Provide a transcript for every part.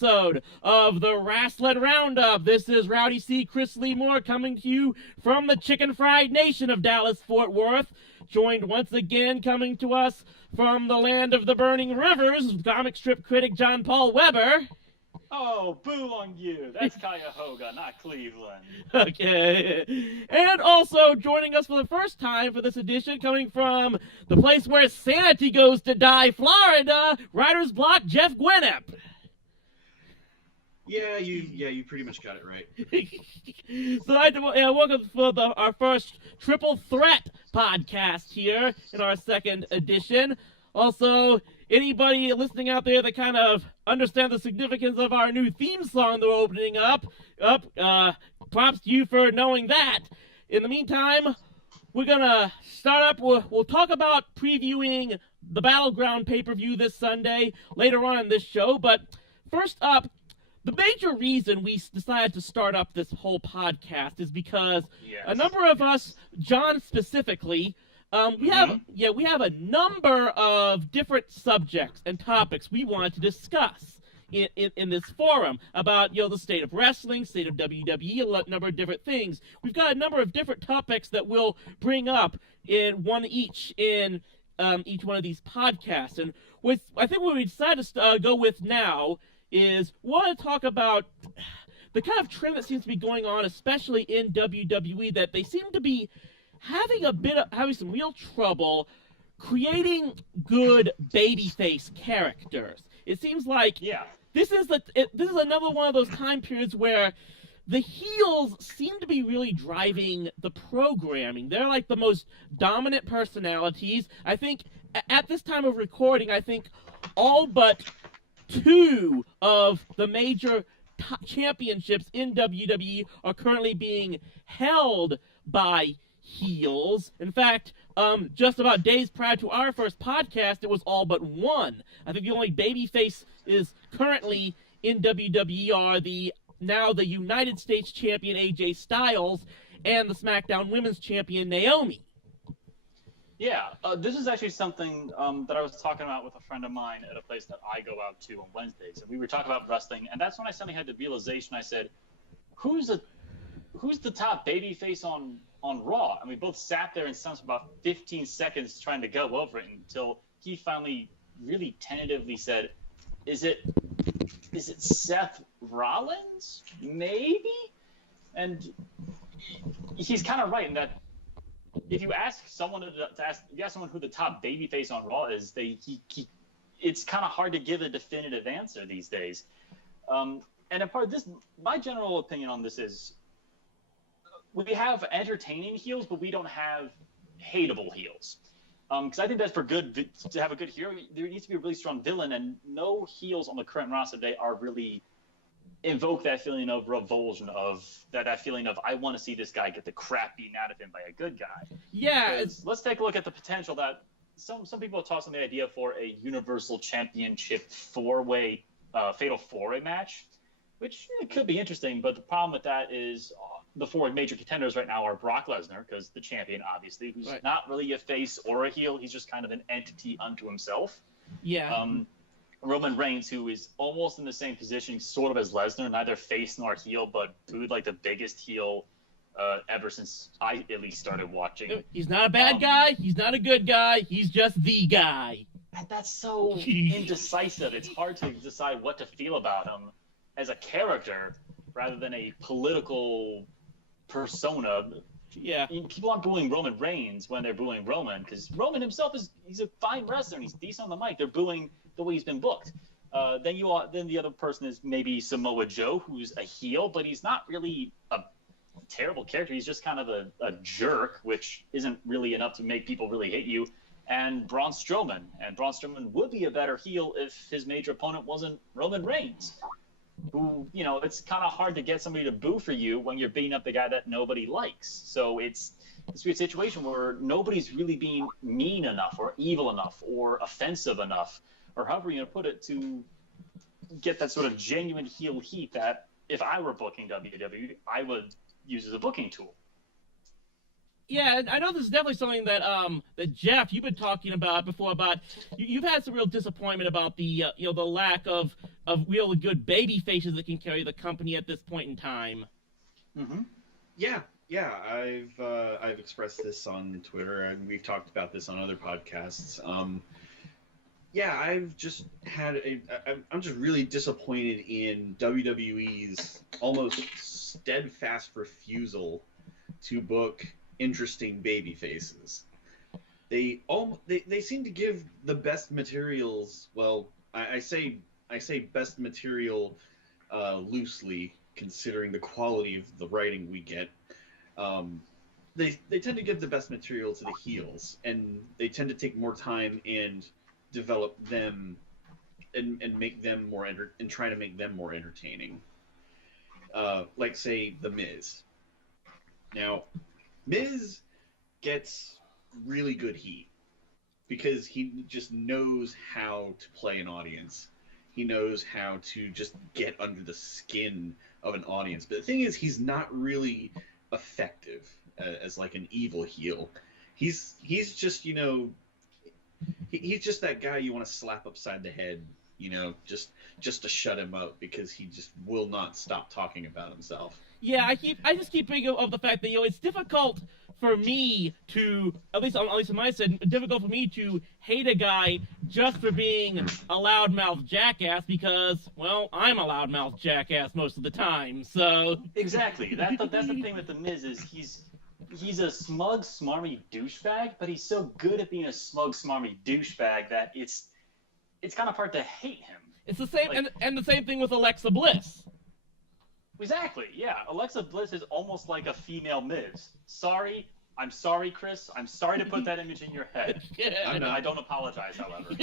episode of the Rasslin Roundup. This is Rowdy C. Chris Lee Moore coming to you from the Chicken Fried Nation of Dallas-Fort Worth, joined once again coming to us from the land of the burning rivers, comic strip critic John Paul Weber. Oh, boo on you. That's Cuyahoga, not Cleveland. Okay. And also joining us for the first time for this edition, coming from the place where sanity goes to die, Florida, Writrzblok, Jeff Gwinnip. Yeah, you pretty much got it right. So I'd welcome for our first Triple Threat podcast here in our second edition. Also, anybody listening out there that kind of understand the significance of our new theme song that we're opening up, props to you for knowing that. In the meantime, we're gonna start up. We'll talk about previewing the Battleground pay-per-view this Sunday later on in this show. But first up, the major reason we decided to start up this whole podcast is because a number of us, John specifically, we have a number of different subjects and topics we wanted to discuss in this forum about, the state of wrestling, state of WWE, a number of different things. We've got a number of different topics that we'll bring up in each one of these podcasts. And I think what we decided to go with now is we want to talk about the kind of trend that seems to be going on, especially in WWE, that they seem to be having some real trouble creating good babyface characters. It seems like this is another one of those time periods where the heels seem to be really driving the programming. They're like the most dominant personalities. I think at this time of recording, all but two of the major championships in WWE are currently being held by heels. In fact, just about days prior to our first podcast, it was all but one. I think the only babyface is currently in WWE are the United States champion AJ Styles and the SmackDown Women's champion Naomi. Yeah, this is actually something that I was talking about with a friend of mine at a place that I go out to on Wednesdays. And we were talking about wrestling, and that's when I suddenly had the realization. I said, who's the top babyface on Raw? And we both sat there and spent about 15 seconds trying to go over it until he finally really tentatively said, is it Seth Rollins? Maybe? And he's kind of right in that if you ask someone who the top babyface on Raw is, it's kind of hard to give a definitive answer these days. And a part of this, my general opinion on this is, we have entertaining heels, but we don't have hateable heels. Because I think that's to have a good hero, there needs to be a really strong villain, and no heels on the current roster today are really invoke that feeling of revulsion, of that feeling of, I want to see this guy get the crap beaten out of him by a good guy. Yeah. Let's take a look at the potential that some people have tossed on the idea for a Universal Championship four-way, Fatal four-way match, which could be interesting, but the problem with that is the four major contenders right now are Brock Lesnar, because the champion, obviously, who's not really a face or a heel. He's just kind of an entity unto himself. Yeah. Roman Reigns, who is almost in the same position sort of as Lesnar, neither face nor heel, but dude, like the biggest heel ever since I at least started watching. He's not a bad guy. He's not a good guy. He's just the guy. And that's so indecisive. It's hard to decide what to feel about him as a character rather than a political persona. Yeah. People aren't booing Roman Reigns when they're booing Roman, because Roman himself he's a fine wrestler and he's decent on the mic. They're booing the way he's been booked. Then the other person is maybe Samoa Joe, who's a heel, but he's not really a terrible character. He's just kind of a jerk, which isn't really enough to make people really hate you. And Braun Strowman. And Braun Strowman would be a better heel if his major opponent wasn't Roman Reigns, who, it's kind of hard to get somebody to boo for you when you're beating up the guy that nobody likes. So it's this weird situation where nobody's really being mean enough or evil enough or offensive enough, or however you're going to put it, to get that sort of genuine heel heat that if I were booking WWE, I would use as a booking tool. Yeah, and I know this is definitely something that that Jeff, you've been talking about before. About you've had some real disappointment about the the lack of really good baby faces that can carry the company at this point in time. Mm-hmm. Yeah. I've expressed this on Twitter, and we've talked about this on other podcasts. Yeah, I'm just really disappointed in WWE's almost steadfast refusal to book interesting baby faces. They seem to give the best materials. Well, I say best material loosely, considering the quality of the writing we get. They tend to give the best material to the heels, and they tend to take more time and develop them and make them more and try to make them more entertaining. Like say the Miz. Now, Miz gets really good heat because he just knows how to play an audience. He knows how to just get under the skin of an audience. But the thing is, he's not really effective as like an evil heel. He's just he's just that guy you want to slap upside the head, just to shut him up because he just will not stop talking about himself. Yeah, I just keep thinking of the fact that it's difficult for me to, at least on my side, difficult for me to hate a guy just for being a loudmouth jackass because, well, I'm a loudmouth jackass most of the time. So exactly, that's the thing with the Miz is he's a smug, smarmy douchebag, but he's so good at being a smug, smarmy douchebag that it's kind of hard to hate him. It's the same, and the same thing with Alexa Bliss. Exactly, yeah. Alexa Bliss is almost like a female Miz. I'm sorry, Chris. I'm sorry to put that image in your head. And I don't apologize, however.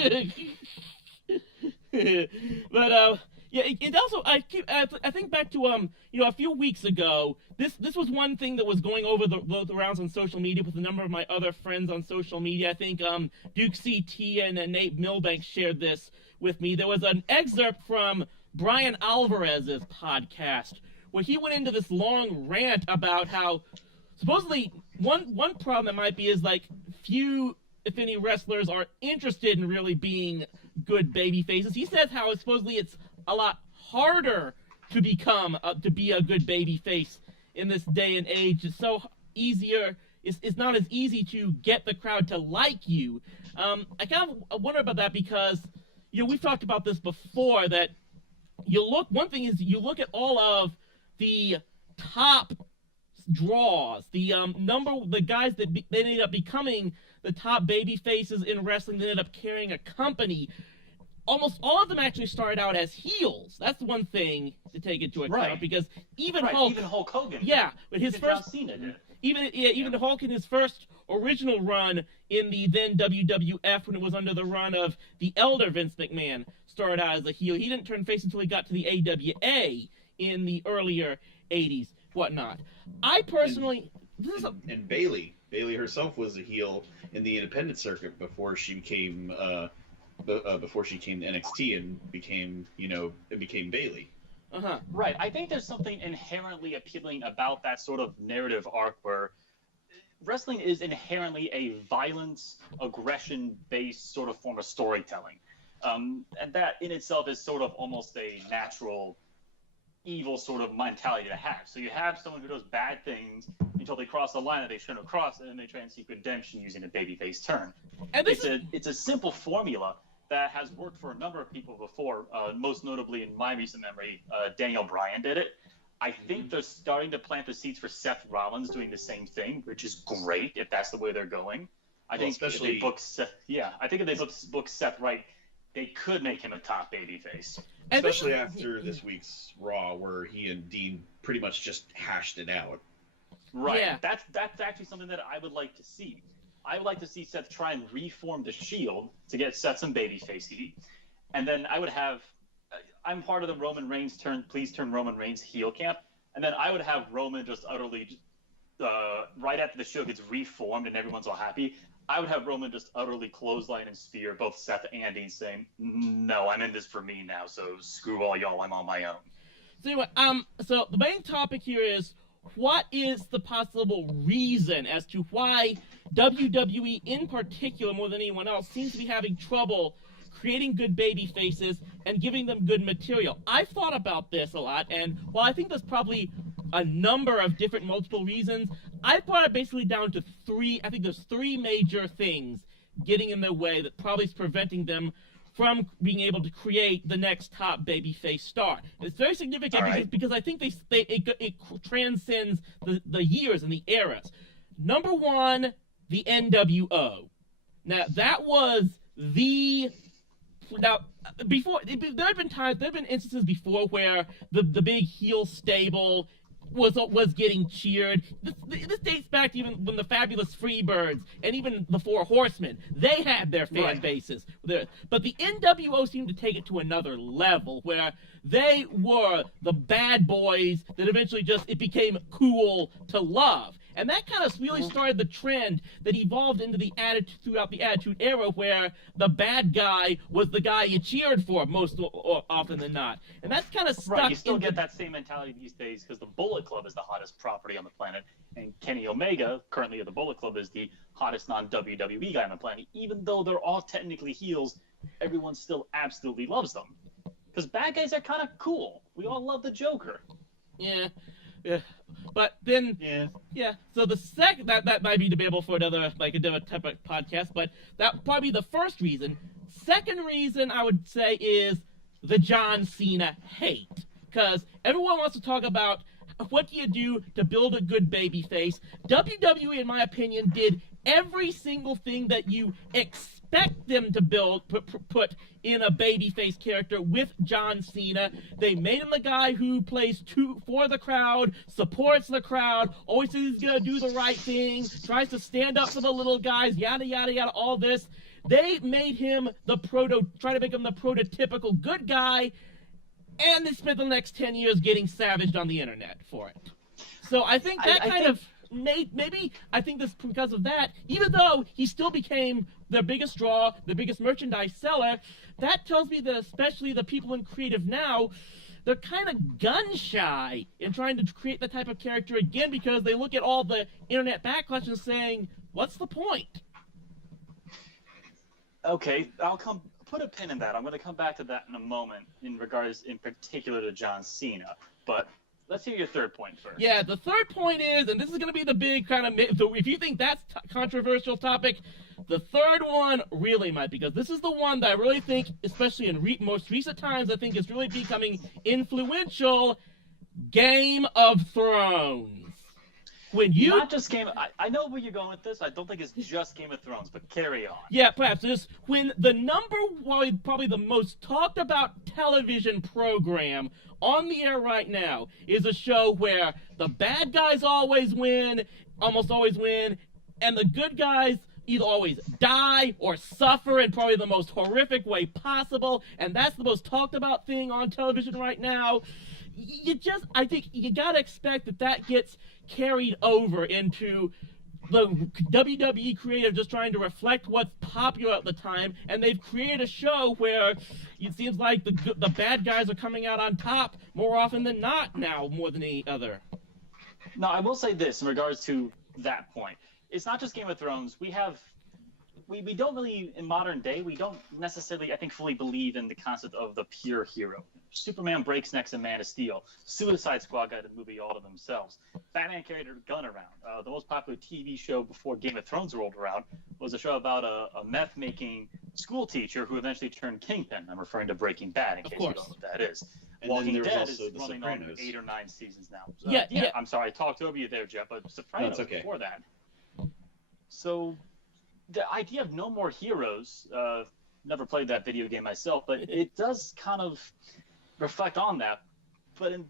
But it also I think back to a few weeks ago. This was one thing that was going over the rounds on social media with a number of my other friends on social media. I think Duke CT and Nate Milbank shared this with me. There was an excerpt from Brian Alvarez's podcast where he went into this long rant about how supposedly one problem that might be is like few, if any, wrestlers are interested in really being good baby faces. He says how supposedly it's a lot harder to become to be a good baby face in this day and age. It's so easier. It's not as easy to get the crowd to like you. I kind of wonder about that because we've talked about this before that one thing is you look at all of the top draws, the guys that they ended up becoming the top baby faces in wrestling that ended up carrying a company. Almost all of them actually started out as heels. That's one thing to take into account because even Hulk Hogan. Yeah, but his first John Cena did. Even Hulk in his first original run in the then WWF when it was under the run of the elder Vince McMahon started out as a heel. He didn't turn face until he got to the AWA in the earlier 80s, whatnot. I personally... And Bayley herself was a heel in the independent circuit before she came to NXT and became Bayley. Uh-huh. Right. I think there's something inherently appealing about that sort of narrative arc where wrestling is inherently a violence, aggression-based sort of form of storytelling. And that in itself is sort of almost a natural evil sort of mentality to have. So you have someone who does bad things until they cross the line that they shouldn't have crossed, and then they try and seek redemption using a babyface turn. And it's a simple formula that has worked for a number of people before, most notably in my recent memory, Daniel Bryan did it. I think they're starting to plant the seeds for Seth Rollins doing the same thing, which is great if that's the way they're going. I think if they book Seth right, they could make him a top babyface. Especially after this week's Raw, where he and Dean pretty much just hashed it out. Right. Yeah. That's actually something that I would like to see. I would like to see Seth try and reform the Shield to get Seth some babyface heat. And then I would have... I'm part of the Roman Reigns please turn Roman Reigns heel camp. And then I would have Roman just utterly... right after the show gets reformed and everyone's all happy, I would have Roman just utterly clothesline and spear both Seth and Dean, saying, "No, I'm in this for me now, so screw all y'all, I'm on my own." So anyway, so the main topic here is what is the possible reason as to why WWE in particular, more than anyone else, seems to be having trouble creating good baby faces and giving them good material? I've thought about this a lot, and while I think there's probably a number of different multiple reasons, I've brought it basically down to three. I think there's three major things getting in their way that probably is preventing them from being able to create the next top babyface star. It's very significant because I think it transcends the years and the eras. Number one, the NWO. Now, that was the... Now, before, there have been instances before where the big heel stable was getting cheered. This dates back to even when the Fabulous Freebirds and even the Four Horsemen, they had their fan bases. But the NWO seemed to take it to another level where they were the bad boys that eventually it became cool to love. And that kind of really started the trend that evolved into the attitude throughout the Attitude Era, where the bad guy was the guy you cheered for most often than not. And that's kind of stuck. Right, you still get that same mentality these days because the Bullet Club is the hottest property on the planet, and Kenny Omega, currently of the Bullet Club, is the hottest non-WWE guy on the planet. Even though they're all technically heels, everyone still absolutely loves them. Because bad guys are kind of cool. We all love the Joker. Yeah. But then, so the second, that might be debatable for another type of podcast, but that would probably be the first reason. Second reason, I would say, is the John Cena hate. Because everyone wants to talk about what do you do to build a good baby face. WWE, in my opinion, did every single thing that you expect them to put in a babyface character with John Cena. They made him the guy who plays for the crowd, supports the crowd, always says he's gonna do the right thing, tries to stand up for the little guys, yada yada yada, all this. They made him try to make him the prototypical good guy, and they spent the next 10 years getting savaged on the internet for it. So I think maybe I think this because of that, even though he still became their biggest draw, the biggest merchandise seller, that tells me that especially the people in creative now, they're kind of gun-shy in trying to create that type of character again because they look at all the internet backlash and saying, what's the point? Okay, I'll put a pin in that. I'm going to come back to that in a moment in regards in particular to John Cena, but let's hear your third point first. Yeah, the third point is, and this is going to be the big kind of, if you think that's controversial topic, the third one really might, because this is the one that I really think, especially in most recent times, I think is really becoming influential, Game of Thrones. When you... Not just I know where you're going with this. I don't think it's just Game of Thrones, but carry on. Yeah, perhaps. It's when the probably the most talked about television program on the air right now is a show where the bad guys almost always win, and the good guys either always die or suffer in probably the most horrific way possible, and that's the most talked about thing on television right now. I think you gotta expect that gets carried over into the WWE creative just trying to reflect what's popular at the time, and they've created a show where it seems like the bad guys are coming out on top more often than not now, more than any other. No, I will say this in regards to that point. It's not just Game of Thrones. We don't really, in modern day, we don't necessarily, I think, fully believe in the concept of the pure hero. Superman breaks necks in Man of Steel. Suicide Squad got a movie all to themselves. Batman carried a gun around. The most popular TV show before Game of Thrones rolled around was a show about a meth-making school teacher who eventually turned Kingpin. I'm referring to Breaking Bad, in case you don't know what that is. And Walking Dead is The running Sopranos. on 8 or 9 seasons now. Yeah. I'm sorry, I talked over you there, Jeff, but Sopranos okay. before that. So the idea of no more heroes, never played that video game myself, but it does kind of reflect on that. But in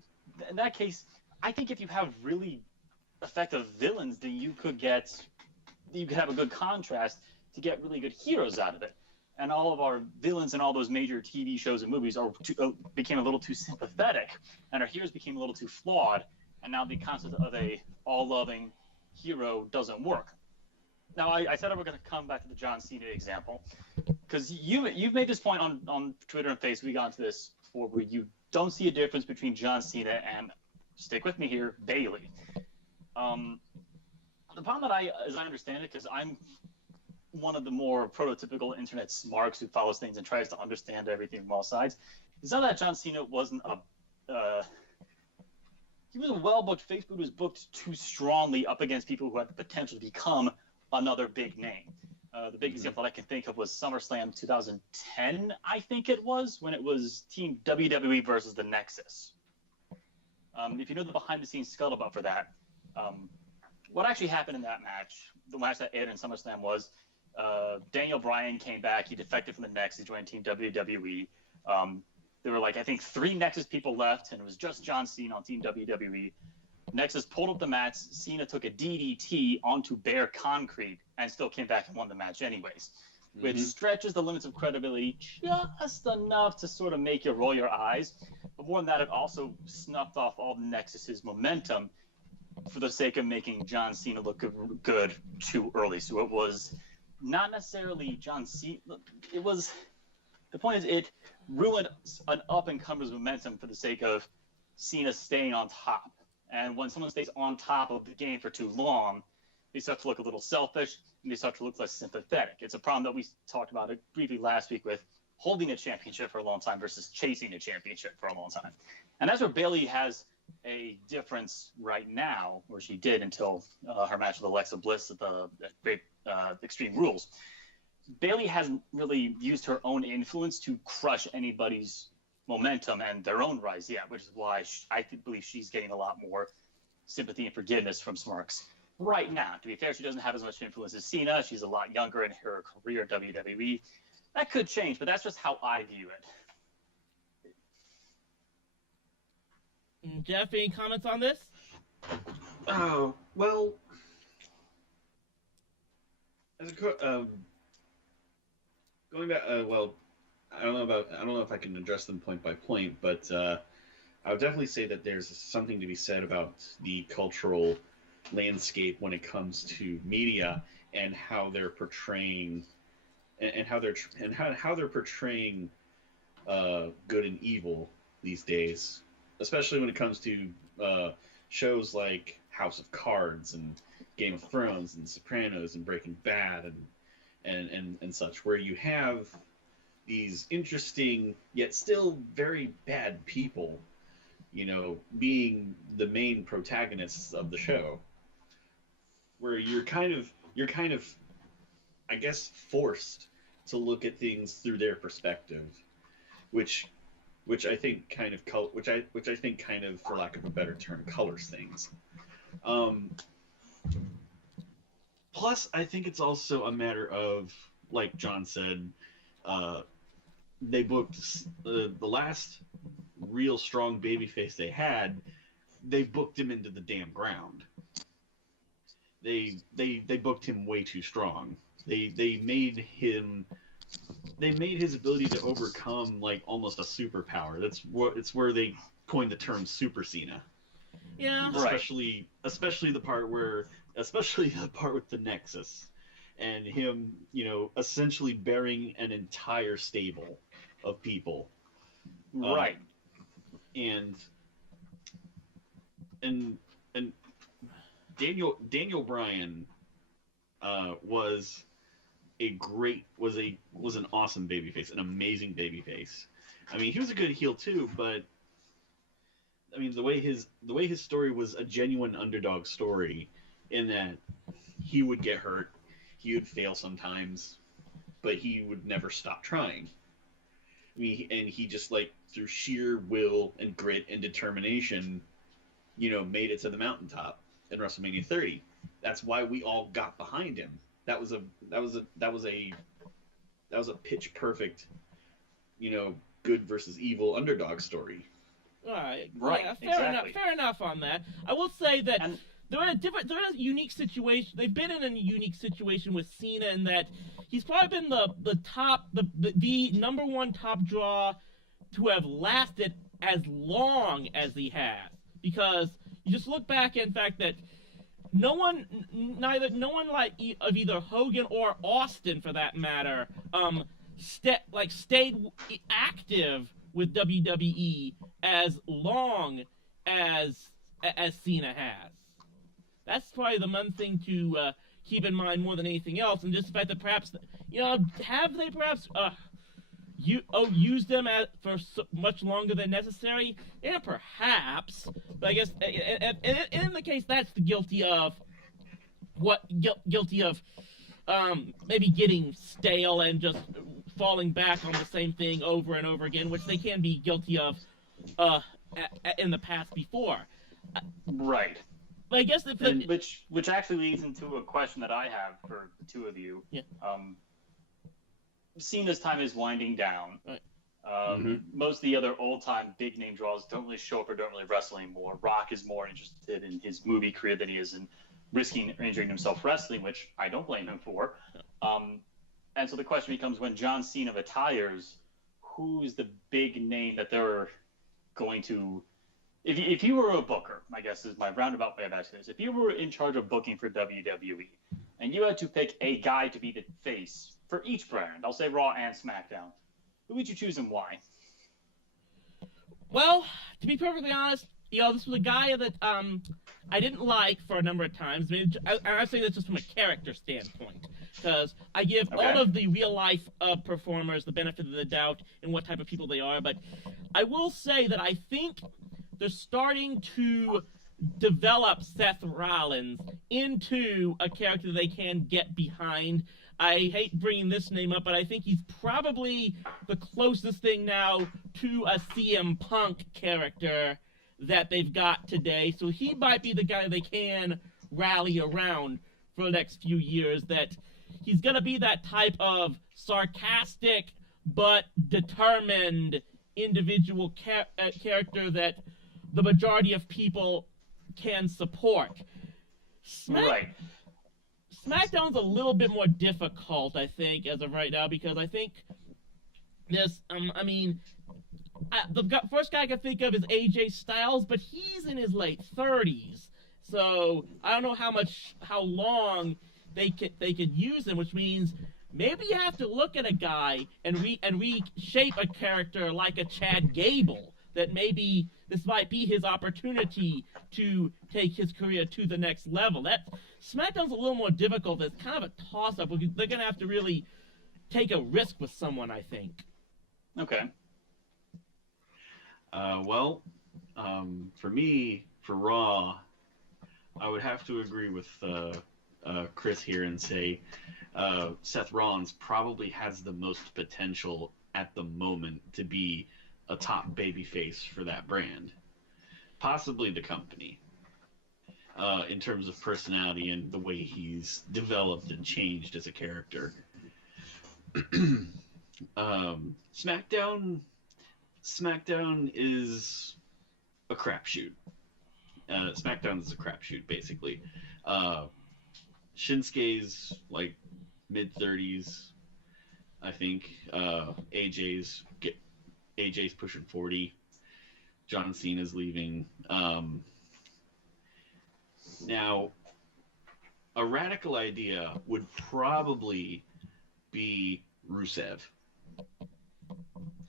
that case, I think if you have really effective villains, then you could have a good contrast to get really good heroes out of it. And all of our villains in all those major TV shows and movies became a little too sympathetic, and our heroes became a little too flawed, and now the concept of a all-loving hero doesn't work. Now, I said I were going to come back to the John Cena example, because you've made this point on Twitter and Facebook. We got into this before, where you don't see a difference between John Cena and, stick with me here, Bayley. The problem that as I understand it, because I'm one of the more prototypical internet smarks who follows things and tries to understand everything from all sides, is not that John Cena wasn't he was a well-booked face, but was booked too strongly up against people who had the potential to become another big name. The big example I can think of was SummerSlam 2010, I think it was, when it was Team WWE versus the Nexus. If you know the behind-the-scenes scuttlebutt for that, what actually happened in that match, the match that aired in SummerSlam, was Daniel Bryan came back. He defected from the Nexus, joined Team WWE. There were, I think 3 Nexus people left, and it was just John Cena on Team WWE. Nexus pulled up the mats. Cena took a DDT onto bare concrete and still came back and won the match anyways, which stretches the limits of credibility just enough to sort of make you roll your eyes. But more than that, it also snuffed off all Nexus's momentum for the sake of making John Cena look good too early. So it was not necessarily John Cena. The point is, it ruined an up-and-comer's momentum for the sake of Cena staying on top. And when someone stays on top of the game for too long, they start to look a little selfish, and they start to look less sympathetic. It's a problem that we talked about it briefly last week with holding a championship for a long time versus chasing a championship for a long time. And that's where Bayley has a difference right now, or she did until her match with Alexa Bliss at the Extreme Rules. Bayley hasn't really used her own influence to crush anybody's momentum and their own rise yet, which is why I believe she's getting a lot more sympathy and forgiveness from Smarks right now. To be fair, she doesn't have as much influence as Cena. She's a lot younger in her career at WWE. That could change, but that's just how I view it. Jeff, any comments on this? Oh, well, as going back, I don't know if I can address them point by point, but I would definitely say that there's something to be said about the cultural landscape when it comes to media and how they're portraying how they're portraying good and evil these days, especially when it comes to shows like House of Cards and Game of Thrones and Sopranos and Breaking Bad and such, where you have these interesting yet still very bad people, being the main protagonists of the show, where you're kind of I guess forced to look at things through their perspective, which I think kind of for lack of a better term colors things. Plus, I think it's also a matter of, like John said, they booked the last real strong babyface they booked him into the damn ground. They booked him way too strong. They made his ability to overcome almost a superpower. It's where they coined the term Super Cena. Yeah. Especially the part with the Nexus and him, essentially burying an entire stable of people. Right. And Daniel Bryan was an awesome babyface, an amazing babyface. I mean, he was a good heel too, but I mean, the way his story was a genuine underdog story, in that he would get hurt, he would fail sometimes, but he would never stop trying. I mean, and he just through sheer will and grit and determination, made it to the mountaintop in WrestleMania 30. That's why we all got behind him. That was a pitch perfect, good versus evil underdog story. All right. Right. Yeah, Exactly. Fair enough on that. I will say that they're in a unique situation. They've been in a unique situation with Cena in that he's probably been the number one top draw to have lasted as long as he has, because you just look back at the fact that no one of either Hogan or Austin, for that matter, stayed active with WWE as long as Cena has. That's probably the one thing to keep in mind more than anything else, and just the fact that perhaps, have they perhaps used them for much longer than necessary? Yeah, perhaps. But I guess, and in the case, that's the guilty of maybe getting stale and just falling back on the same thing over and over again, which they can be guilty of in the past before. Right. But I guess which actually leads into a question that I have for the two of you. Yeah. Seeing this time is winding down. Right. Most of the other old-time big-name draws don't really show up or don't really wrestle anymore. Rock is more interested in his movie career than he is in risking injuring himself wrestling, which I don't blame him for. And so the question becomes, when John Cena retires, who's the big name that they're going to... If you were a booker, I guess is my roundabout way of asking this. If you were in charge of booking for WWE, and you had to pick a guy to be the face for each brand, I'll say Raw and SmackDown, who would you choose and why? Well, to be perfectly honest, this was a guy that I didn't like for a number of times. I say this just from a character standpoint, because I give all of the real-life performers the benefit of the doubt in what type of people they are, but I will say that I think they're starting to develop Seth Rollins into a character they can get behind. I hate bringing this name up, but I think he's probably the closest thing now to a CM Punk character that they've got today. So he might be the guy they can rally around for the next few years, that he's going to be that type of sarcastic but determined individual character that the majority of people can support. Right. SmackDown's a little bit more difficult, I think, as of right now, because I think this, the first guy I can think of is AJ Styles, but he's in his late 30s. So I don't know how long they could use him, which means maybe you have to look at a guy and reshape a character like a Chad Gable, that maybe this might be his opportunity to take his career to the next level. SmackDown's a little more difficult. It's kind of a toss-up. They're going to have to really take a risk with someone, I think. Okay. For me, for Raw, I would have to agree with Chris here and say Seth Rollins probably has the most potential at the moment to be a top babyface for that brand, possibly the company, in terms of personality and the way he's developed and changed as a character. SmackDown is a crapshoot. SmackDown is a crapshoot, basically. Shinsuke's like mid-30s, I think. AJ's pushing 40. John Cena's leaving. Now, a radical idea would probably be Rusev.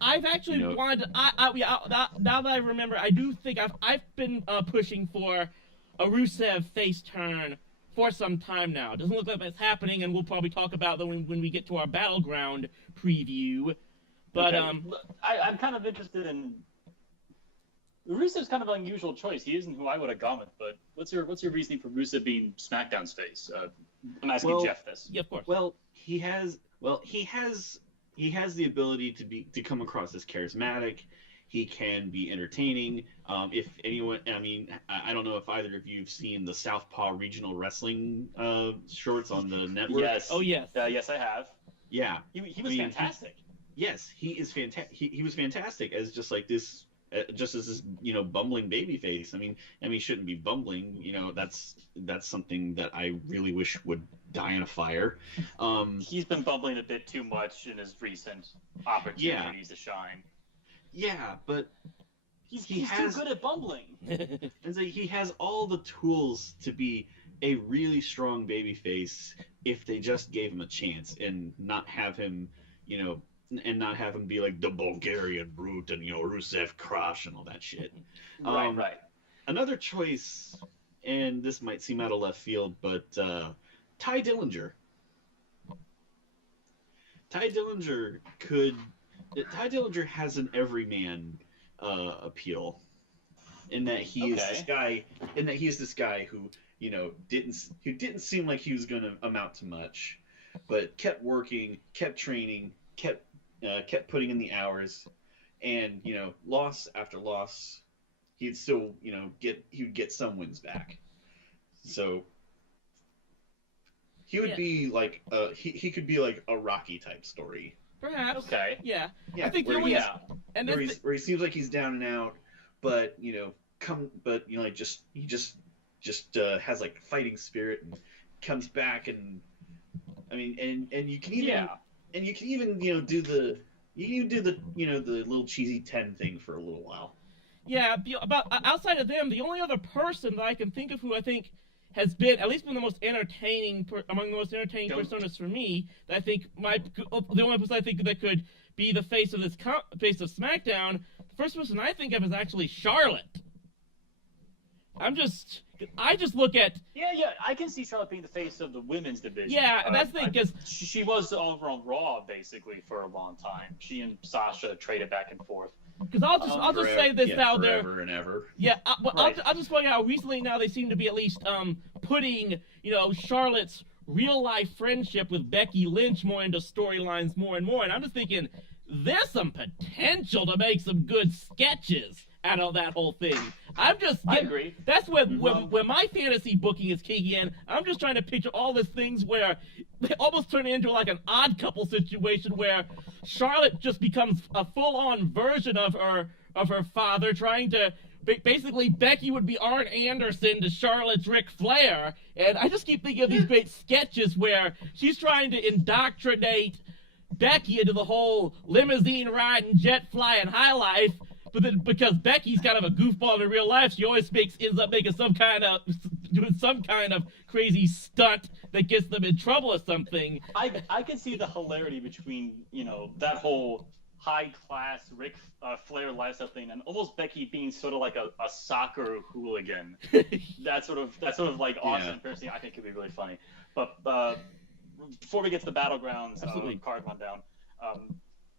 I've actually wanted. Now that I remember, I do think I've been pushing for a Rusev face turn for some time now. It doesn't look like that's happening, and we'll probably talk about that when we get to our Battleground preview. But okay. I'm kind of interested in. Rusev's kind of an unusual choice. He isn't who I would have gone with. But what's your reasoning for Rusev being SmackDown's face? I'm asking Jeff this. Yeah, of course. Well, he has the ability to come across as charismatic. He can be entertaining. If anyone, I don't know if either of you have seen the Southpaw Regional Wrestling shorts on the network. Yes. Oh, yes. Yes, I have. Yeah. He was fantastic. Yes, he is fantastic. He was fantastic as just like this, just as this, bumbling babyface. He shouldn't be bumbling. That's something that I really wish would die in a fire. He's been bumbling a bit too much in his recent opportunities to shine. Yeah, but he's too good at bumbling. And so he has all the tools to be a really strong babyface if they just gave him a chance and not have him, and not have him be like the Bulgarian brute and Rusev crush and all that shit. Right. Another choice, and this might seem out of left field, but Ty Dillinger. Ty Dillinger has an everyman appeal, in that he is this guy. In that he's this guy who didn't seem like he was going to amount to much, but kept working, kept training, kept putting in the hours, and loss after loss, he'd still get some wins back. So he would be like he could be like a Rocky type story. Perhaps. Okay. Yeah. Yeah. I think where he seems like he's down and out, but he just has like fighting spirit and comes back, and I mean, and you can even do the little cheesy 10 thing for a little while. Yeah, outside of them, the only other person that I can think of who I think has been at least one of the most entertaining among the most entertaining personas for me, that I think the only person I think that could be the face of face of SmackDown, the first person I think of is actually Charlotte. I just look at... Yeah, I can see Charlotte being the face of the women's division. Yeah, and that's the thing, because... She was over on Raw, basically, for a long time. She and Sasha traded back and forth. Because I'll just say this now, there. Forever and ever. Yeah, right. I'll just point out, recently now they seem to be at least putting, Charlotte's real-life friendship with Becky Lynch more into storylines more and more, and I'm just thinking, there's some potential to make some good sketches out of that whole thing. I agree. That's when my fantasy booking is kicking in. I'm just trying to picture all these things where they almost turn into like an Odd Couple situation where Charlotte just becomes a full-on version of her father, trying to basically Becky would be Arn Anderson to Charlotte's Ric Flair, and I just keep thinking of these great sketches where she's trying to indoctrinate Becky into the whole limousine riding, jet flying high life. But then, because Becky's kind of a goofball in real life, she always ends up doing some kind of crazy stunt that gets them in trouble or something. I can see the hilarity between that whole high class Ric Flair lifestyle thing, and almost Becky being sort of like a soccer hooligan. that sort of like Austin Percy, I think could be really funny. But before we get to the Battlegrounds card rundown,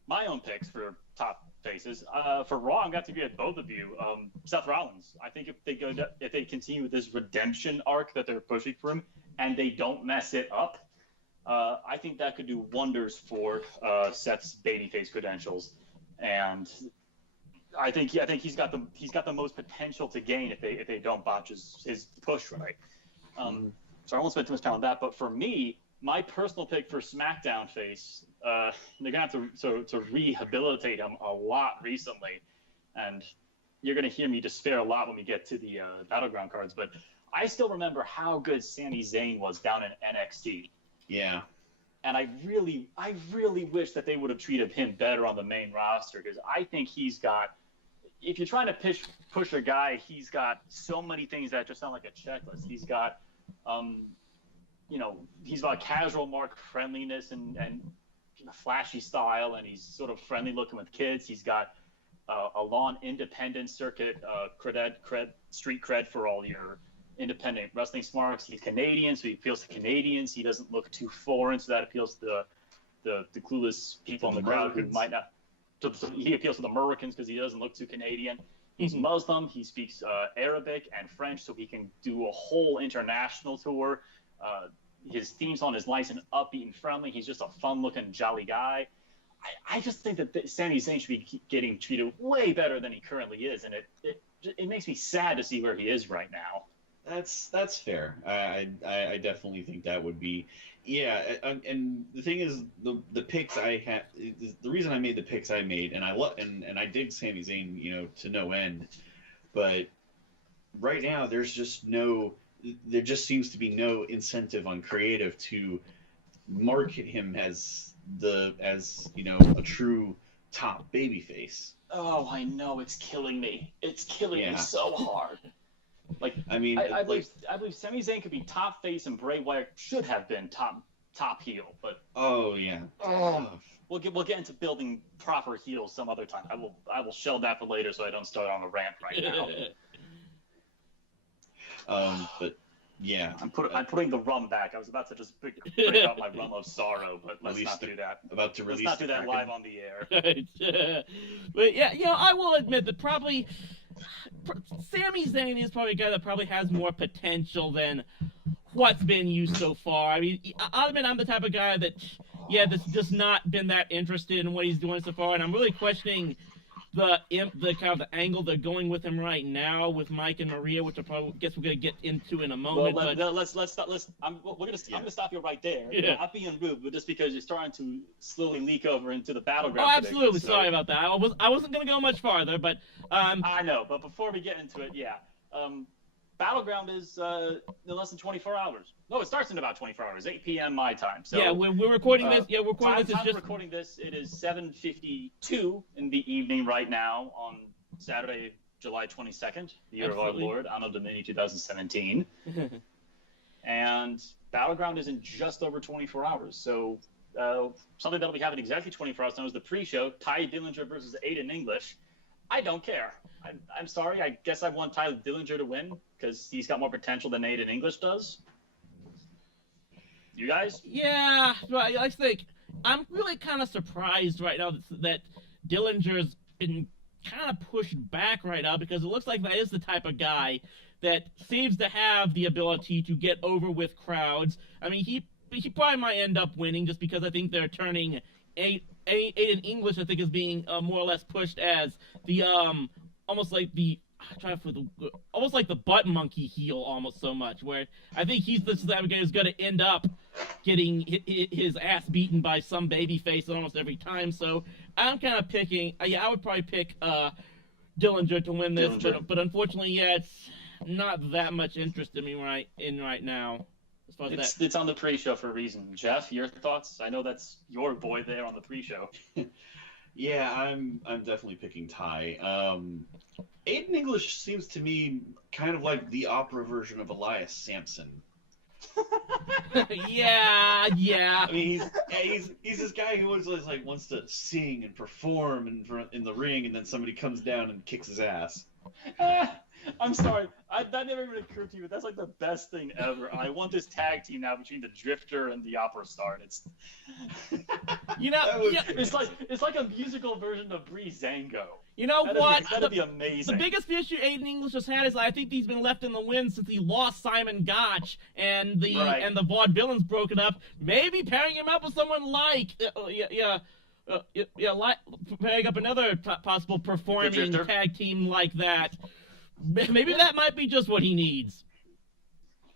my own picks for top faces. For Raw, I'm going to agree with both of you. Seth Rollins. I think if they continue with this redemption arc that they're pushing for him, and they don't mess it up, I think that could do wonders for Seth's babyface credentials. And I think he's got the most potential to gain if they don't botch his push right. So I won't spend too much time on that. But for me, my personal pick for SmackDown face, they're gonna have to rehabilitate him a lot recently, and you're gonna hear me despair a lot when we get to the Battleground cards. But I still remember how good Sami Zayn was down in NXT. Yeah. And I really wish that they would have treated him better on the main roster, because I think he's got. If you're trying to push a guy, he's got so many things that just sound like a checklist. He's got, he's got casual mark friendliness and flashy style, and he's sort of friendly looking with kids. He's got a long independent circuit street cred for all your independent wrestling smarts. He's Canadian, so he appeals to Canadians. He doesn't look too foreign, so that appeals to the clueless people in the crowd who might not. He appeals to the Americans because he doesn't look too Canadian. He's Muslim. He speaks Arabic and French, so he can do a whole international tour. His theme song is nice and upbeat and friendly. He's just a fun-looking, jolly guy. I just think that Sami Zayn should be getting treated way better than he currently is, and it makes me sad to see where he is right now. That's fair. I definitely think that would be, and the thing is, the picks I had, the reason I made the picks I made, and I dig Sami Zayn, to no end, but right now there just seems to be no incentive on creative to market him as a true top babyface. Oh, I know, it's killing me. It's killing me so hard. Like, I believe Sami Zayn could be top face, and Bray Wyatt should have been top heel. But we'll get into building proper heels some other time. I will shelve that for later, so I don't start on a rant right now. But yeah, I'm putting the rum back. I was about to just break out my rum of sorrow, but let's not do that. Let's not do that live on the air. But yeah, I will admit that probably Sami Zayn is probably a guy that probably has more potential than what's been used so far. I mean, I'll admit I'm the type of guy that, that's just not been that interested in what he's doing so far, and I'm really questioning the kind of the angle they're going with him right now with Mike and Maria, which I probably guess we're gonna get into in a moment. Well, I'm gonna stop you right there. Yeah. Not being rude, but just because you're starting to slowly leak over into the Battleground. Oh, absolutely. Sorry about that. I wasn't gonna go much farther, but I know. But before we get into it, Battleground is in less than 24 hours. No, it starts in about 24 hours, 8 p.m. my time. So yeah, we're recording this. Yeah, we're recording this. Time recording this. It is 7:52 in the evening right now on Saturday, July 22nd, the year of our Lord, Anno Domini 2017. And Battleground is in just over 24 hours. So something that'll be happening exactly 24 hours now is the pre-show, Ty Dillinger versus Aiden English. I don't care. I'm sorry. I guess I want Ty Dillinger to win because he's got more potential than Aiden English does. You guys? Yeah, I think I'm really kind of surprised right now that Dillinger's been kind of pushed back right now, because it looks like that is the type of guy that seems to have the ability to get over with crowds. I mean, he probably might end up winning just because I think they're turning Aiden English, I think, is being more or less pushed as the almost like the almost like the butt monkey heel, almost so much, where I think he's the type of guy who's going to end up getting his ass beaten by some babyface almost every time. So I'm kind of picking, I would probably pick Dillinger to win this, but unfortunately, it's not that much interest in me right now. As far as it's on the pre-show for a reason. Jeff, your thoughts? I know that's your boy there on the pre-show. Yeah, I'm definitely picking Ty. Aiden English seems to me kind of like the opera version of Elias Sampson. yeah. I mean, he's this guy who always like wants to sing and perform in the ring, and then somebody comes down and kicks his ass. I'm sorry. That never even occurred to you, but that's like the best thing ever. I want this tag team now between the Drifter and the Opera Star. It's it's like a musical version of Breezango. You know what? That'd be amazing. The biggest issue Aiden English has had is I think he's been left in the wind since he lost Simon Gotch and the Vaudevillains broke it up. Maybe pairing him up with someone like pairing up another possible performing tag team like that. Maybe that might be just what he needs.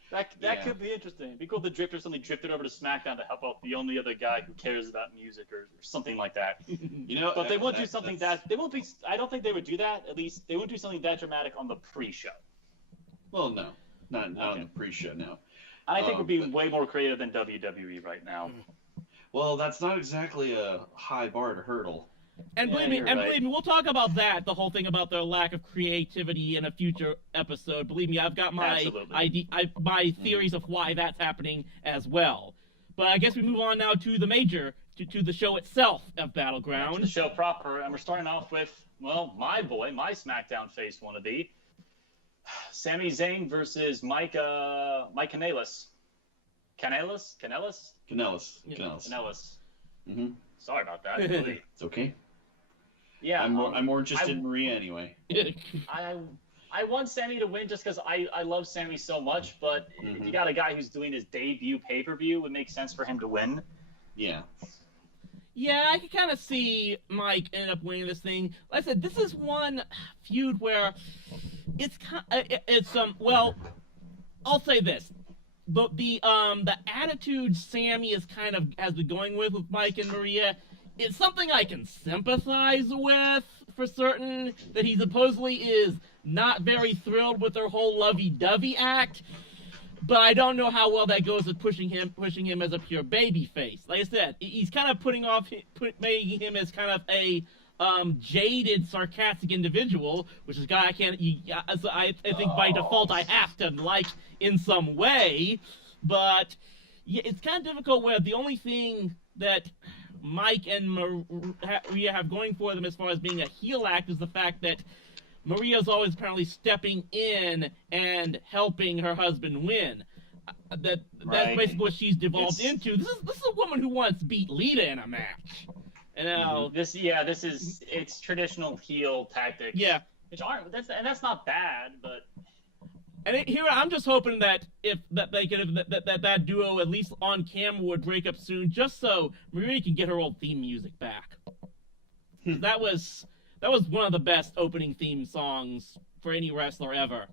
That could be interesting. It'd be cool if the Drifter suddenly drifted over to SmackDown to help out the only other guy who cares about music or something like that. But they won't do something they won't be. I don't think they would do that. At least they won't do something that dramatic on the pre-show. Well, no, not on the pre-show. No. I think we're being way more creative than WWE right now. Well, that's not exactly a high bar to hurdle. And believe me, we'll talk about that, the whole thing about their lack of creativity in a future episode. Believe me, I've got my my theories of why that's happening as well. But I guess we move on now to the to the show itself of Battleground. The show proper, and we're starting off with, well, my boy, my SmackDown face wannabe, Sami Zayn versus Mike Kanellis. Kanellis? Mm-hmm. Sorry about that. It's okay. Yeah, I'm more interested in Maria anyway. I want Sami to win just because I love Sami so much, but if you got a guy who's doing his debut pay-per-view, it would make sense for him to win. Yeah. Yeah, I can kind of see Mike end up winning this thing. Like I said, this is one feud where well, I'll say this. But the attitude Sami has been going with Mike and Maria is something I can sympathize with for certain. That he supposedly is not very thrilled with their whole lovey-dovey act, but I don't know how well that goes with pushing him as a pure baby face. Like I said, he's kind of making him as kind of a jaded, sarcastic individual, which is a guy I think by default I have to like in some way, but yeah, it's kind of difficult where the only thing that Mike and Maria have going for them as far as being a heel act is the fact that Maria's always apparently stepping in and helping her husband win. That's basically what she's devolved into. This is a woman who once beat Lita in a match. You know, it's traditional heel tactics. Yeah. That's not bad, but. And here I'm just hoping that that duo at least on camera would break up soon, just so Maria can get her old theme music back. That was one of the best opening theme songs for any wrestler ever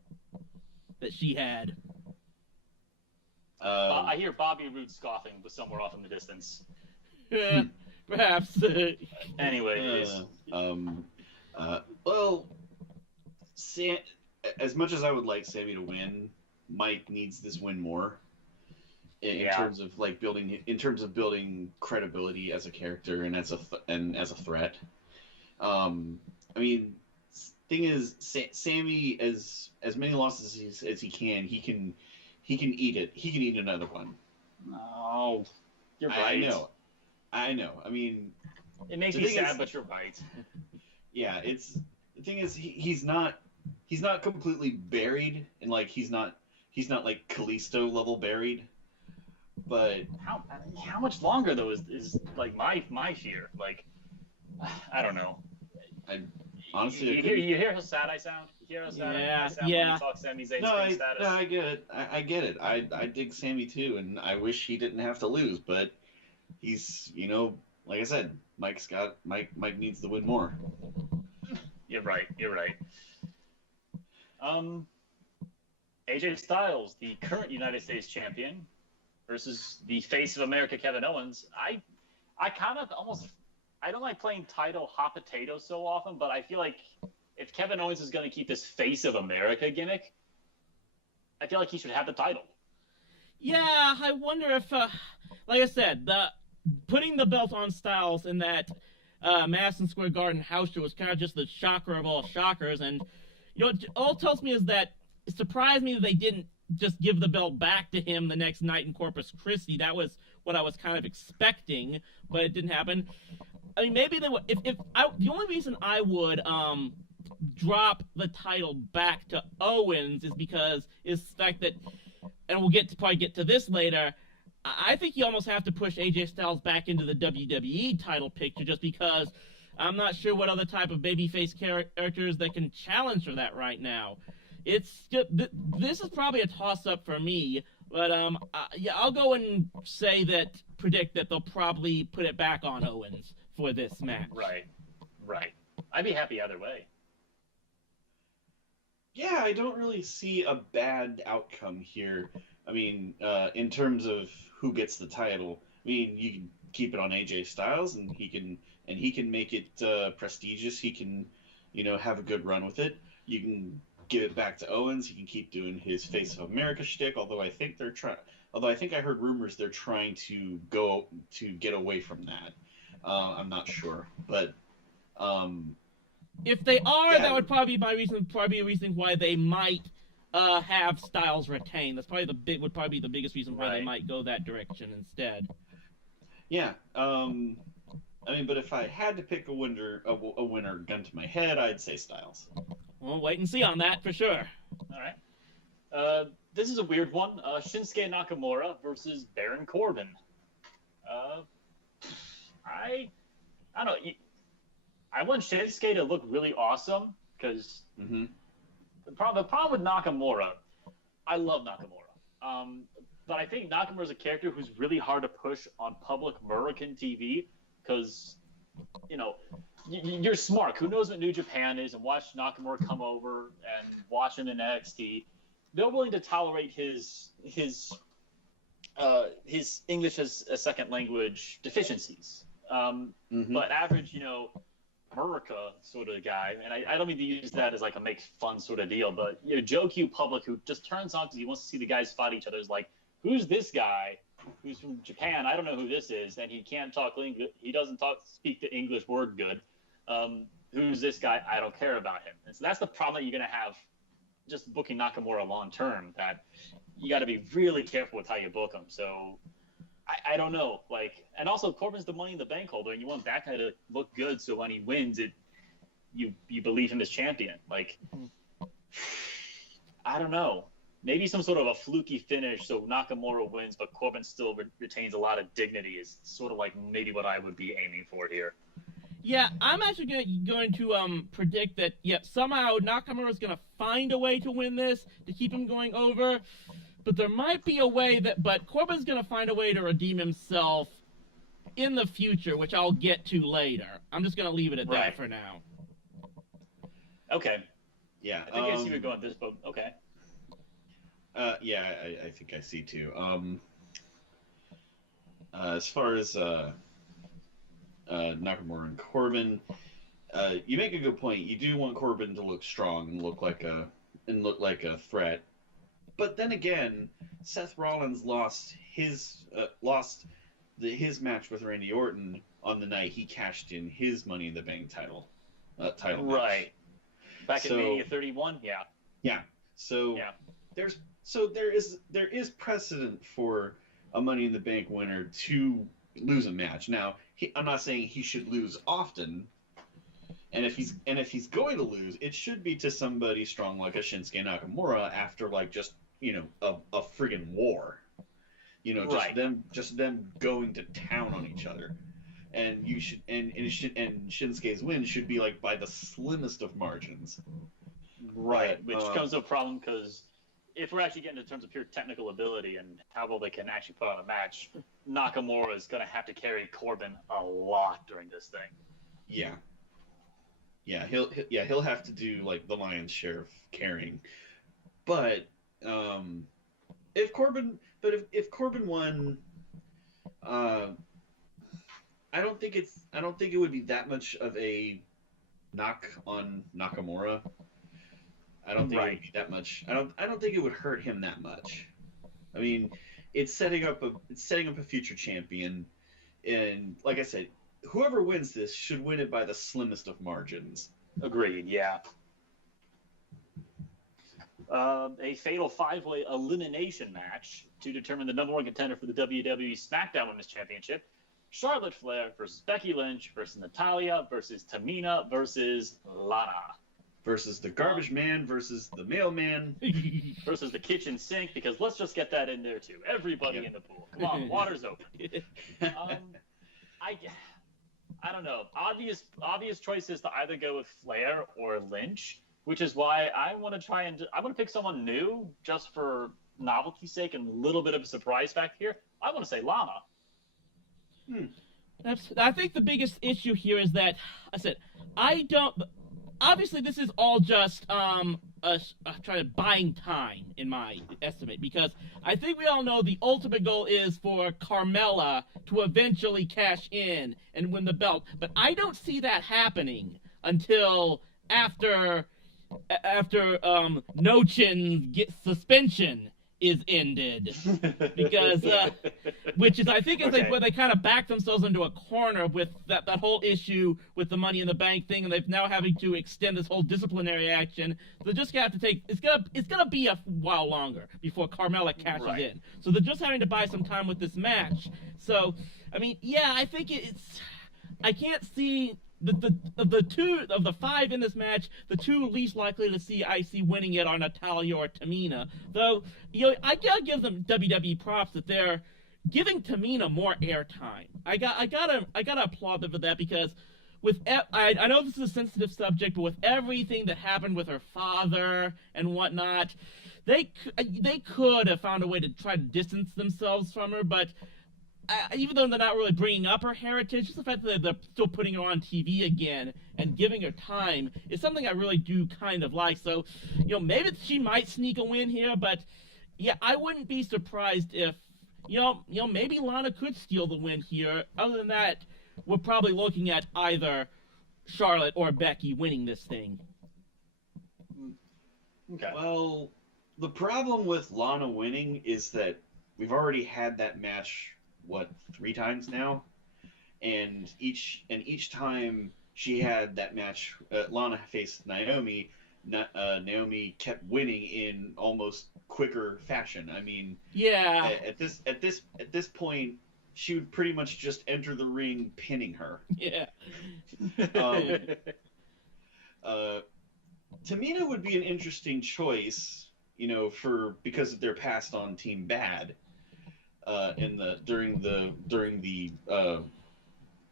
that she had. I hear Bobby Roode scoffing, but somewhere off in the distance. Perhaps. Anyways. Well, as much as I would like Sammy to win, Mike needs this win more in terms of building credibility as a character and as a threat. I mean, thing is, Sammy, as many losses as he can eat it. He can eat another one. Oh, you're right. I know. I mean, it makes me sad, but you're right. Yeah, the thing is, he's not completely buried, and like he's not like Kalisto level buried. But how much longer though is like my fear. Like, I don't know. Honestly, you hear how sad I sound? You hear how sad I sound when you talk Sami Zayn's status? No, I get it. I get it. I dig Sammy too, and I wish he didn't have to lose, but he's, like I said, Mike needs to win more. You're right. AJ Styles, the current United States champion, versus the face of America, Kevin Owens. I kind of I don't like playing title hot potato so often, but I feel like if Kevin Owens is going to keep this face of America gimmick, I feel like he should have the title. Yeah, I wonder if, like I said, putting the belt on Styles in that Madison Square Garden house show was kind of just the shocker of all shockers, and all it tells me is that it surprised me that they didn't just give the belt back to him the next night in Corpus Christi. That was what I was kind of expecting, but it didn't happen. I mean, maybe they would. The only reason I would drop the title back to Owens is the fact that, and we'll probably get to this later. I think you almost have to push AJ Styles back into the WWE title picture, just because I'm not sure what other type of babyface characters that can challenge for that right now. It's just, this is probably a toss-up for me, but I'll go and predict that they'll probably put it back on Owens for this match. Right. I'd be happy either way. Yeah, I don't really see a bad outcome here. I mean, in terms of who gets the title, I mean, you can keep it on AJ Styles, and he can make it prestigious. He can, have a good run with it. You can give it back to Owens. He can keep doing his Face of America shtick. Although I think I heard rumors they're trying to get away from that. I'm not sure, but if they are, that would probably be a reason why they might have Styles retain. That's probably be the biggest reason why they might go that direction instead. Yeah. I mean, but if I had to pick a winner gun to my head, I'd say Styles. We'll wait and see on that for sure. All right. This is a weird one. Shinsuke Nakamura versus Baron Corbin. I don't know. I want Shinsuke to look really awesome because the problem with Nakamura, I love Nakamura. But I think Nakamura is a character who's really hard to push on public American TV because, you're smart. Who knows what New Japan is and watch Nakamura come over and watch him in NXT. They're willing to tolerate his English as a second language deficiencies. But average, America sort of guy, and I don't mean to use that as like a make fun sort of deal, but Joe Q public who just turns on because he wants to see the guys fight each other is like, who's this guy who's from Japan? I don't know who this is, and he can't talk English. He doesn't speak the English word good. Who's this guy? I don't care about him. And so that's the problem that you're going to have just booking Nakamura long term, that you got to be really careful with how you book him. So I don't know. And also Corbin's the Money in the Bank holder, and you want that guy to look good so when he wins, you believe him as champion. Like, I don't know. Maybe some sort of a fluky finish so Nakamura wins, but Corbin still retains a lot of dignity is sort of like maybe what I would be aiming for here. Yeah, I'm actually going to predict that, somehow Nakamura's going to find a way to win this, to keep him going over. But there might be a way but Corbin's going to find a way to redeem himself in the future, which I'll get to later. I'm just going to leave it at that for now. Okay. Yeah. I think I see where you're going with this, but okay. Yeah, I think I see too. As far as Nakamura and Corbin, you make a good point. You do want Corbin to look strong and look like a threat. But then again, Seth Rollins lost his match with Randy Orton on the night he cashed in his Money in the Bank title match. Right. Back in Mania 31, yeah. Yeah. So there is precedent for a Money in the Bank winner to lose a match. Now, I'm not saying he should lose often, and if he's going to lose, it should be to somebody strong like a Shinsuke Nakamura after a friggin' war. Just them going to town on each other. And Shinsuke's win should be by the slimmest of margins. Right, which comes to a problem because if we're actually getting into terms of pure technical ability and how well they can actually put on a match, Nakamura is going to have to carry Corbin a lot during this thing. Yeah. Yeah, he'll have to do the lion's share of carrying. But if Corbin won, I don't think it would be that much of a knock on Nakamura. I don't think it would be that much. I don't think it would hurt him that much. I mean, it's setting up a future champion, and like I said, whoever wins this should win it by the slimmest of margins. Agreed. Yeah. A fatal 5-way elimination match to determine the number one contender for the WWE SmackDown Women's Championship. Charlotte Flair versus Becky Lynch versus Natalya versus Tamina versus Lana. Versus the garbage man versus the mailman. Versus the kitchen sink, because let's just get that in there too. Everybody in the pool. Come on, water's open. I don't know. Obvious choice is to either go with Flair or Lynch, which is why I want to pick someone new just for novelty's sake and a little bit of a surprise factor here. I want to say Lana. I think the biggest issue here is that obviously this is all just buying time in my estimate, because I think we all know the ultimate goal is for Carmella to eventually cash in and win the belt, but I don't see that happening until after Nochin's suspension is ended, because which is, I think, is where they kind of back themselves into a corner with that whole issue with the Money in the Bank thing, and they're now having to extend this whole disciplinary action. They're just gonna have to take it's gonna be a while longer before Carmella cashes in. So they're just having to buy some time with this match. So I mean, I think I can't see. The two of the five in this match, the two least likely to see winning it are Natalya or Tamina. Though, I gotta give them WWE props that they're giving Tamina more airtime. I gotta applaud them for that, because I know this is a sensitive subject, but with everything that happened with her father and whatnot, they could have found a way to try to distance themselves from her, but. Even though they're not really bringing up her heritage, just the fact that they're still putting her on TV again and giving her time is something I really do kind of like. So, maybe she might sneak a win here, but I wouldn't be surprised if, maybe Lana could steal the win here. Other than that, we're probably looking at either Charlotte or Becky winning this thing. Okay. Well, the problem with Lana winning is that we've already had that match 3 times now, and each time she had that match, Lana faced Naomi. Naomi kept winning in almost quicker fashion. I mean, at this point, she would pretty much just enter the ring pinning her. Yeah. Tamina would be an interesting choice, because they're passed on Team Bad during the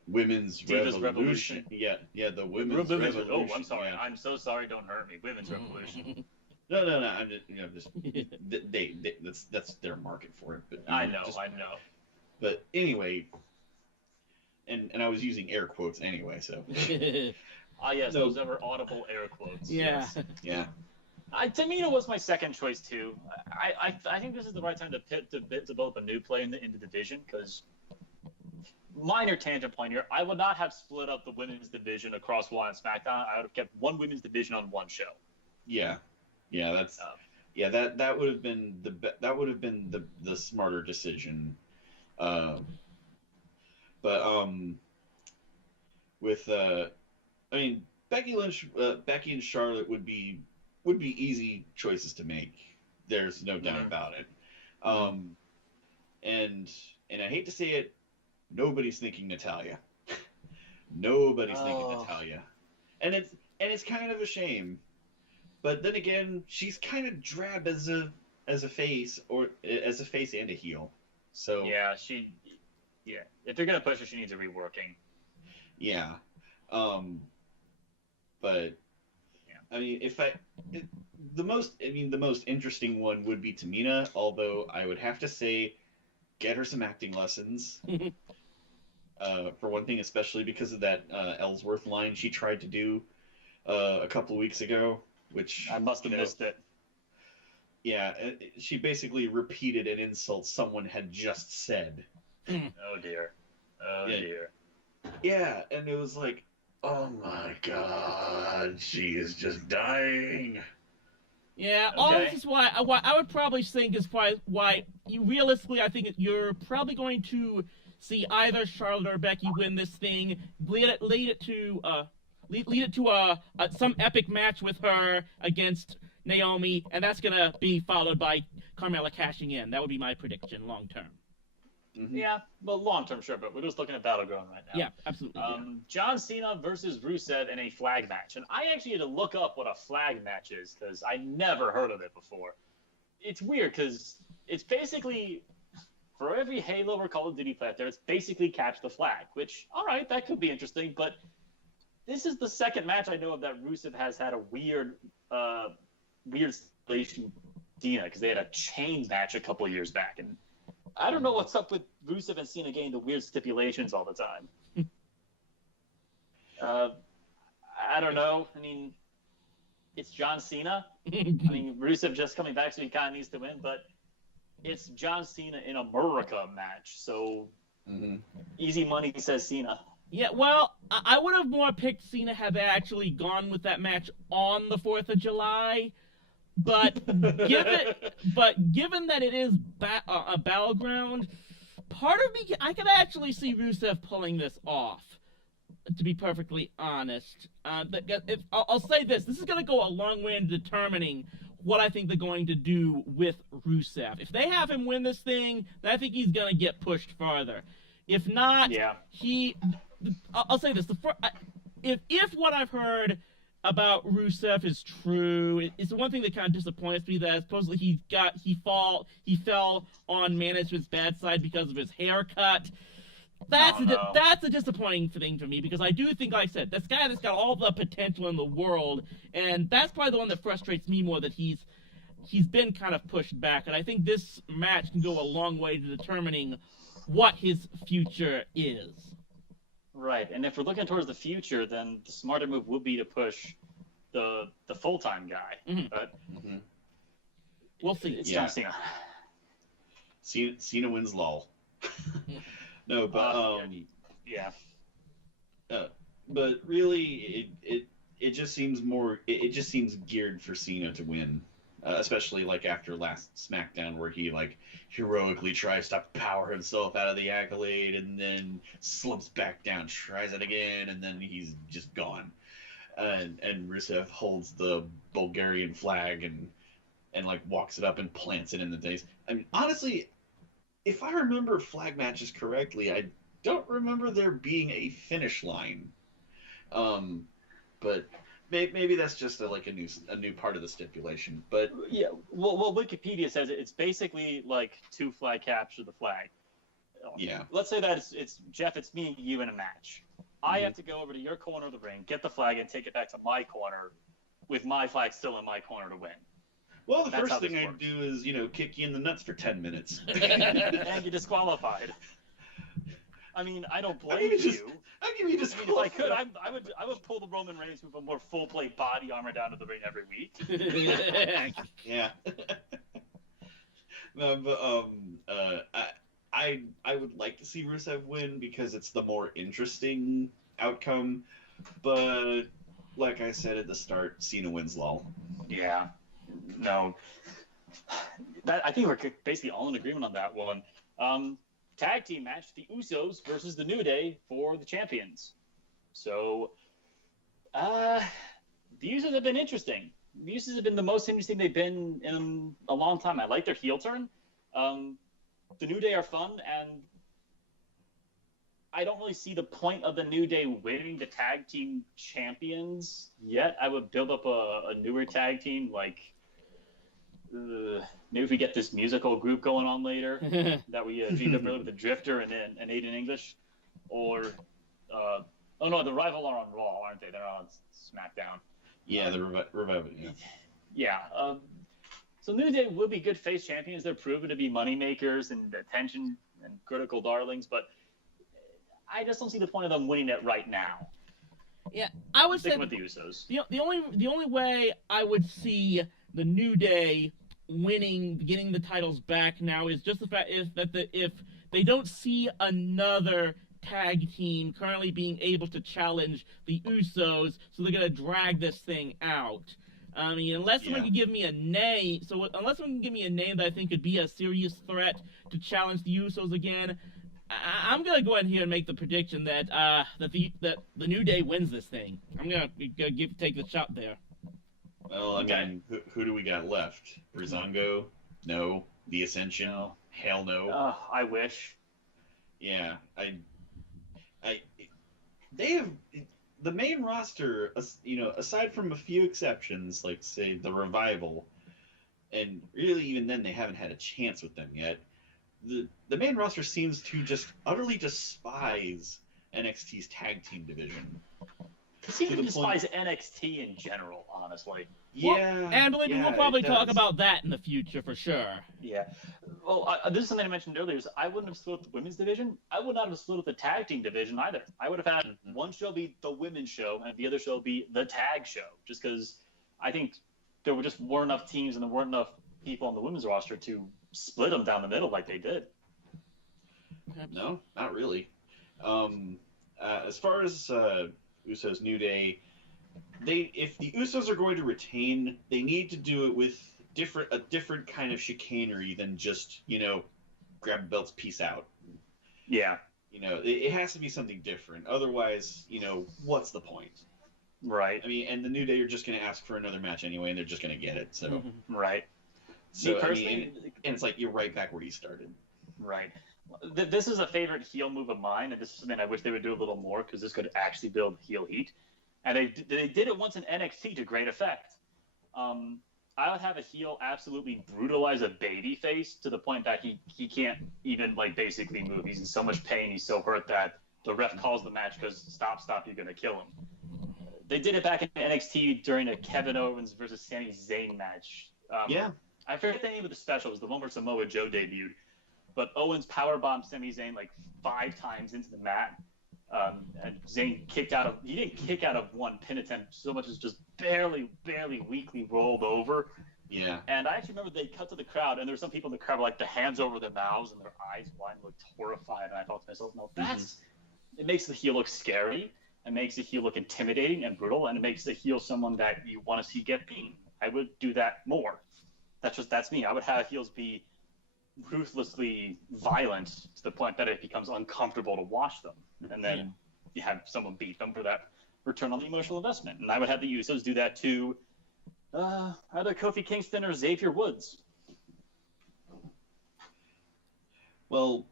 Women's Divas Revolution. Yeah, the Women's Revolution. Oh, I'm sorry. Yeah. I'm so sorry. Don't hurt me. Women's Revolution. No. I'm just that's their market for it. But I know. But anyway, and I was using air quotes anyway, so. Yes, those ever audible air quotes. Yeah. Yes. Yeah. Tamina was my second choice too. I think this is the right time to develop a new play in the division, because minor tangent point here, I would not have split up the women's division across Raw and SmackDown. I would have kept one women's division on one show. Yeah. That's that would have been the smarter decision. With Becky and Charlotte would be easy choices to make. There's no doubt about it. And I hate to say it, nobody's thinking Natalya. Nobody's thinking Natalya, and it's kind of a shame. But then again, she's kind of drab as a face and a heel. So yeah, if they're gonna push her, she needs a reworking. Yeah. But yeah. I mean, the most interesting one would be Tamina, although I would have to say, get her some acting lessons. For one thing, especially because of that Ellsworth line she tried to do a couple of weeks ago, which I must have missed it. Yeah, she basically repeated an insult someone had just said. Oh dear. Dear. Yeah, and it was like, oh my god, she is just dying. Yeah, all this is why I would probably think is why you realistically, I think you're probably going to see either Charlotte or Becky win this thing, lead it to some epic match with her against Naomi, and that's gonna be followed by Carmella cashing in. That would be my prediction long term. Mm-hmm. Yeah, well, long term, sure, but we're just looking at Battleground right now. Yeah, absolutely. John Cena versus Rusev in a flag match. And I actually had to look up what a flag match is, because I never heard of it before. It's weird, because it's basically, for every Halo or Call of Duty play out there, it's basically catch the flag, which, all right, that could be interesting, but this is the second match I know of that Rusev has had a weird stipulation with Dina, because they had a chain match a couple years back, and I don't know what's up with Rusev and Cena getting the weird stipulations all the time. I don't know. I mean, it's John Cena. I mean, Rusev just coming back, so he kind of needs to win, but it's John Cena in America match, so easy money says Cena. Yeah, well, I would have more picked Cena had they actually gone with that match on the 4th of July. But given that it is a Battleground, part of me, I could actually see Rusev pulling this off, to be perfectly honest. I'll say this is going to go a long way in determining what I think they're going to do with Rusev. If they have him win this thing, then I think he's going to get pushed farther. If not, I'll say this. If what I've heard about Rusev is true, it's the one thing that kind of disappoints me, that supposedly he fell on management's bad side because of his haircut. That's a disappointing thing for me, because I do think, like I said, this guy that's got all the potential in the world, and that's probably the one that frustrates me more, that he's been kind of pushed back, and I think this match can go a long way to determining what his future is. Right, and if we're looking towards the future, then the smarter move would be to push the full-time guy. Mm-hmm. But we'll see. It's John Cena. Cena wins, lol. No, but yeah. But really, it just seems it just seems geared for Cena to win, especially like after last SmackDown, where he like heroically tries to power himself out of the accolade and then slips back down, tries it again, and then he's just gone. And Rusev holds the Bulgarian flag and like walks it up and plants it in the days. I mean, honestly, if I remember flag matches correctly, I don't remember there being a finish line. But maybe that's just like a new part of the stipulation, but Yeah, well, Wikipedia says it's basically like two flag capture the flag. yeah. Let's say that it's Jeff, it's me and you in a match. I have to go over to your corner of the ring, get the flag, and take it back to my corner, with my flag still in my corner to win. Well, the That's first thing this I'd do is, kick you in the nuts for 10 minutes. And you're disqualified. I mean, I don't blame you. I'll give you I mean, if I could, I would pull the Roman Reigns with a more full plate body armor down to the ring every week. Yeah. No, but I would like to see Rusev win because it's the more interesting outcome. But like I said at the start, Cena wins lol. Yeah. No. I think we're basically all in agreement on that one. Tag team match, the Usos versus the New Day for the champions. So, the Usos have been interesting. The Usos have been the most interesting they've been in a long time. I like their heel turn. The New Day are fun, and I don't really see the point of the New Day winning the tag team champions yet. I would build up a newer tag team, like maybe if we get this musical group going on later that we dreamed up earlier with the Drifter and Aiden English, or oh no, the Rival are on Raw, aren't they? They're on SmackDown. Yeah, the Revival. Yeah. Yeah. So New Day will be good face champions. They're proven to be moneymakers and attention and critical darlings, but I just don't see the point of them winning it right now. Yeah, I would say Sticking with the Usos. The only way I would see the New Day winning, getting the titles back now is just the fact is that if they don't see another tag team currently being able to challenge the Usos, so they're gonna drag this thing out. I mean, unless someone can give me a name, unless someone can give me a name that I think could be a serious threat to challenge the Usos again, I'm gonna go ahead here and make the prediction that the New Day wins this thing. I'm gonna take the shot there. Well, I mean, who do we got left? Breezango? No. The Ascension? No. Hell no. I wish. Yeah, they have the main roster, aside from a few exceptions, like say the Revival, and really even then they haven't had a chance with them yet. The main roster seems to just utterly despise NXT's tag team division. They seem to despise NXT in general, honestly. Yeah. And believe me, we'll probably talk about that in the future for sure. Yeah. Well, this is something I mentioned earlier. Is I wouldn't have split up the women's division. I would not have split up the tag team division either. I would have had one show be the women's show and the other show be the tag show, just because I think there weren't enough teams and there weren't enough people on the women's roster to split them down the middle like they did. No, not really. As far as Usos New Day, if the Usos are going to retain, they need to do it with a different kind of chicanery than just grab the belts, peace out. Yeah. It has to be something different. Otherwise, what's the point? Right. I mean, and the New Day are just going to ask for another match anyway, and they're just going to get it. So. Right. So Me personally, and it's like you're right back where you started. Right. This is a favorite heel move of mine, and this is something I wish they would do a little more because this could actually build heel heat. And they did it once in NXT to great effect. I would have a heel absolutely brutalize a babyface to the point that he can't even basically move. He's in so much pain, he's so hurt that the ref calls the match because stop, you're gonna kill him. They did it back in NXT during a Kevin Owens versus Sami Zayn match. Yeah. I forget the name of the special. It was the one where Samoa Joe debuted. But Owens powerbombed Sami Zayn 5 times into the mat. And Zayn he didn't kick out of one pin attempt so much as just barely, weakly rolled over. Yeah. And I actually remember they cut to the crowd, and there were some people in the crowd with the hands over their mouths and their eyes wide, looked horrified. And I thought to myself, no, it makes the heel look scary, it makes the heel look intimidating and brutal, and it makes the heel someone that you want to see get beaten. I would do that more. That's me. I would have heels be ruthlessly violent to the point that it becomes uncomfortable to watch them, and then you have someone beat them for that return on the emotional investment. And I would have the Usos do that to either Kofi Kingston or Xavier Woods. Well,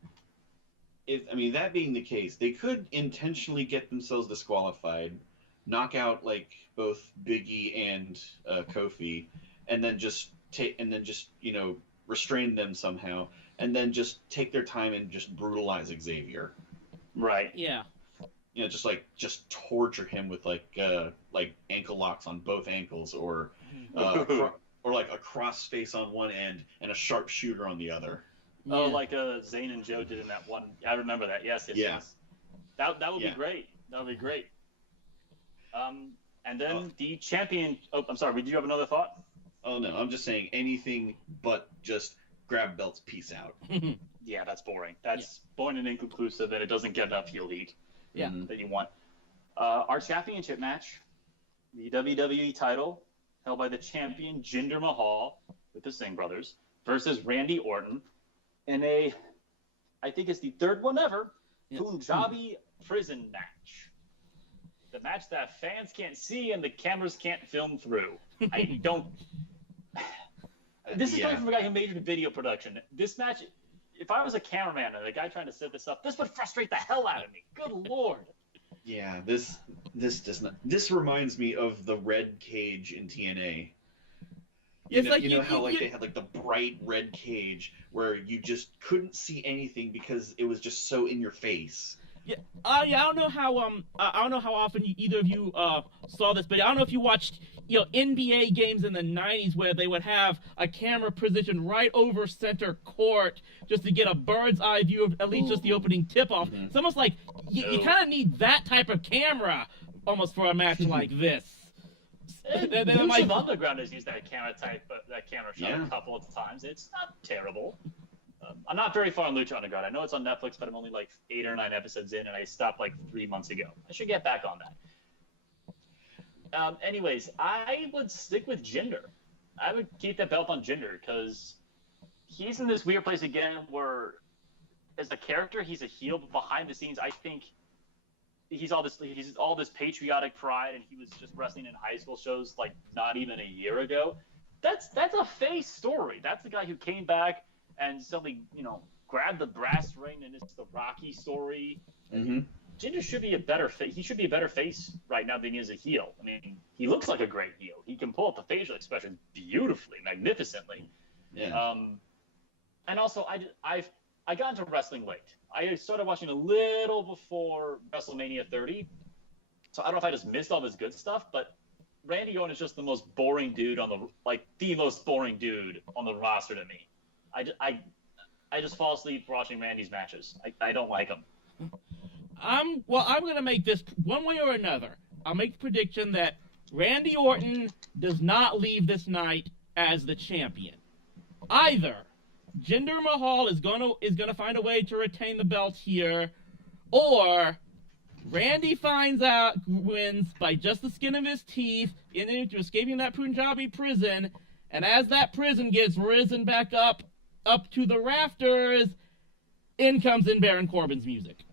that being the case, they could intentionally get themselves disqualified knock out like both Big E and Kofi, and then just restrain them somehow, and then just take their time and just brutalize Xavier. Right. Yeah. Just torture him with like ankle locks on both ankles, or like a cross face on one end and a sharpshooter on the other. Oh, like Zayn and Joe did in that one. I remember that. Yes. That would be great. That would be great. And then the champion. Oh, I'm sorry. Did you have another thought? Oh no, I'm just saying anything but just grab belts, peace out. Yeah, that's boring. That's boring and inconclusive, and it doesn't get enough heel heat. Yeah. That you want. Our championship match, the WWE title, held by the champion Jinder Mahal with the Singh brothers versus Randy Orton in I think it's the third one ever, Punjabi prison match. The match that fans can't see and the cameras can't film through. I don't. This is coming from a guy who majored in video production. This match, if I was a cameraman and the guy trying to set this up, this would frustrate the hell out of me. Good Lord. Yeah, this does not. This reminds me of the red cage in TNA. They had like the bright red cage where you just couldn't see anything because it was just so in your face. Yeah, I don't know how often either of you saw this, but I don't know if you watched NBA games in the 90s where they would have a camera positioned right over center court just to get a bird's eye view of at least just the opening tip-off. Mm-hmm. It's almost like you kind of need that type of camera almost for a match like this. Lucha Underground has used that camera shot a couple of times. It's not terrible. I'm not very far on Lucha Underground. I know it's on Netflix, but I'm only like 8 or 9 episodes in, and I stopped like 3 months ago. I should get back on that. Anyways, I would stick with Jinder. I would keep that belt on Jinder because he's in this weird place again where, as a character, he's a heel, but behind the scenes, I think he's all this patriotic pride, and he was just wrestling in high school shows like not even a year ago. That's a face story. That's the guy who came back and suddenly, grabbed the brass ring, and it's the Rocky story. Mm-hmm. Jinder should be a better face. He should be a better face right now than he is a heel. I mean, he looks like a great heel. He can pull up the facial expressions beautifully, magnificently. Yeah. And also, I got into wrestling late. I started watching a little before WrestleMania 30, so I don't know if I just missed all this good stuff, but Randy Orton is just the most boring dude the most boring dude on the roster to me. I just fall asleep watching Randy's matches. I don't like him. I'm going to make this one way or another. I'll make the prediction that Randy Orton does not leave this night as the champion. Either Jinder Mahal is going to find a way to retain the belt here, or Randy wins by just the skin of his teeth into escaping that Punjabi prison, and as that prison gets risen back up to the rafters, in comes Baron Corbin's music.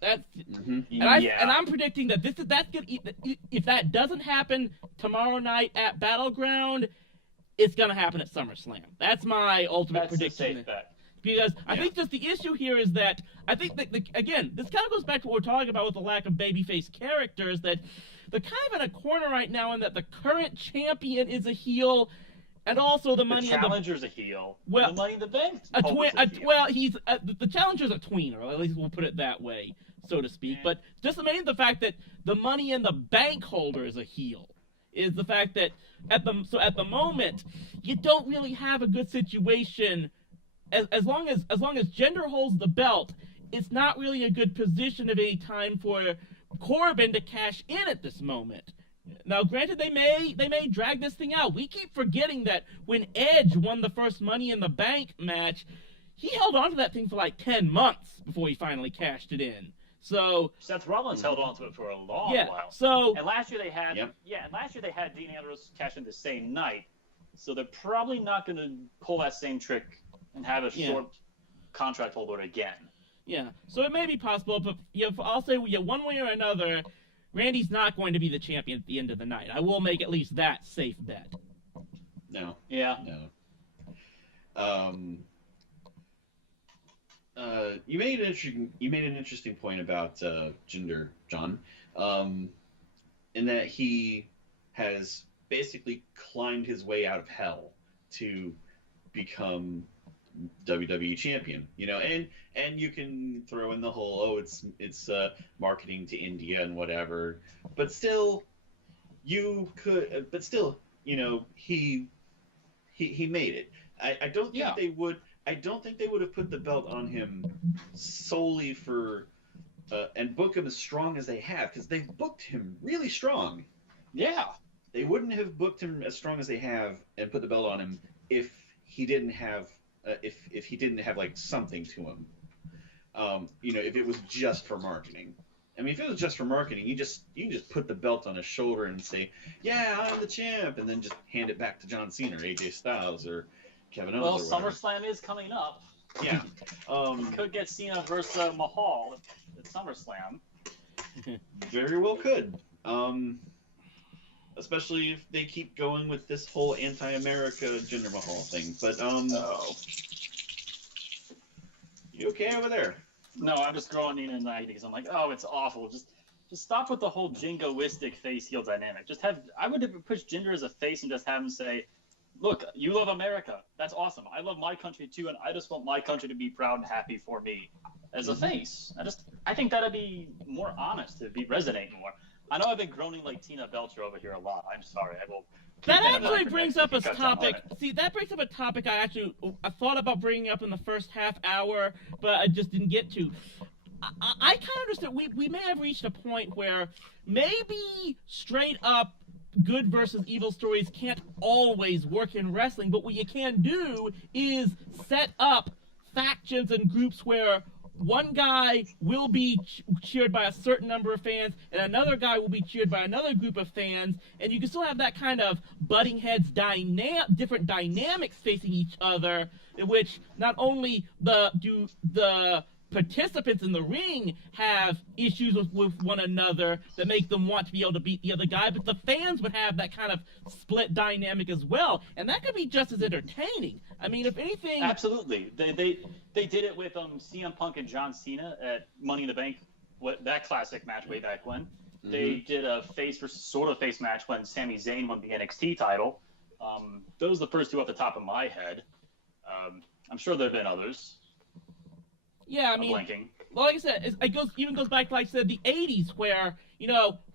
That's and I'm predicting that if that doesn't happen tomorrow night at Battleground, it's gonna happen at SummerSlam. That's my ultimate prediction. Safe bet. Because I think just the issue here is that I think that again, this kind of goes back to what we're talking about with the lack of babyface characters, that they're kind of in a corner right now, in that the current champion is a heel. And also the challenger's a heel. Well, the Money in the Bank. The challenger's a tweener, or at least we'll put it that way, so to speak. But just the fact that the Money in the Bank holder is a heel is the fact that at the moment you don't really have a good situation. As long as Jinder holds the belt, it's not really a good position of any time for Corbin to cash in at this moment. Now, granted, they may drag this thing out. We keep forgetting that when Edge won the first Money in the Bank match, he held on to that thing for like 10 months before he finally cashed it in. So Seth Rollins held on to it for a long while. And last year they had Dean Ambrose cash in the same night. So they're probably not going to pull that same trick and have a short contract holder again. Yeah. So it may be possible, but I'll say one way or another, Randy's not going to be the champion at the end of the night. I will make at least that safe bet. No. Yeah. No. You made an interesting point about Jinder, John. in that he has basically climbed his way out of hell to become WWE champion, and you can throw in the whole it's marketing to India and whatever, but still he made it. I don't think they would. I don't think they would have put the belt on him solely for and book him as strong as they have, because they've booked him really strong. Yeah, they wouldn't have booked him as strong as they have and put the belt on him if he didn't have if he didn't have like something to him. If it was just for marketing. I mean, if it was just for marketing, you can just put the belt on his shoulder and say, "Yeah, I'm the champ," and then just hand it back to John Cena or AJ Styles or Kevin Owens. Well, SummerSlam is coming up. Yeah. You could get Cena versus Mahal at SummerSlam. Very well could. Especially if they keep going with this whole anti-America Jinder Mahal thing. But you okay over there? No, I'm just growing in anxiety because I'm like, oh, it's awful. Just stop with the whole jingoistic face heel dynamic. I would have pushed Jinder as a face and just have him say, "Look, you love America. That's awesome. I love my country too, and I just want my country to be proud and happy for me as a face." I think that'd be more honest. It'd be resonate more. I know I've been groaning like Tina Belcher over here a lot. I'm sorry. I will. That actually brings up a topic. See, that brings up a topic I thought about bringing up in the first half hour, but I just didn't get to. I kind of understand. We may have reached a point where maybe straight up good versus evil stories can't always work in wrestling, but what you can do is set up factions and groups where one guy will be cheered by a certain number of fans, and another guy will be cheered by another group of fans, and you can still have that kind of butting heads, different dynamics facing each other, in which not only do the participants in the ring have issues with one another that make them want to be able to beat the other guy, but the fans would have that kind of split dynamic as well, and that could be just as entertaining. I mean, if anything... Absolutely. They did it with CM Punk and John Cena at Money in the Bank, that classic match way back when. Mm-hmm. They did a face versus sort of face match when Sami Zayn won the NXT title. Those are the first two off the top of my head. I'm sure there have been others. Yeah, I mean, like I said, it goes back to, like I said, the 80s, where,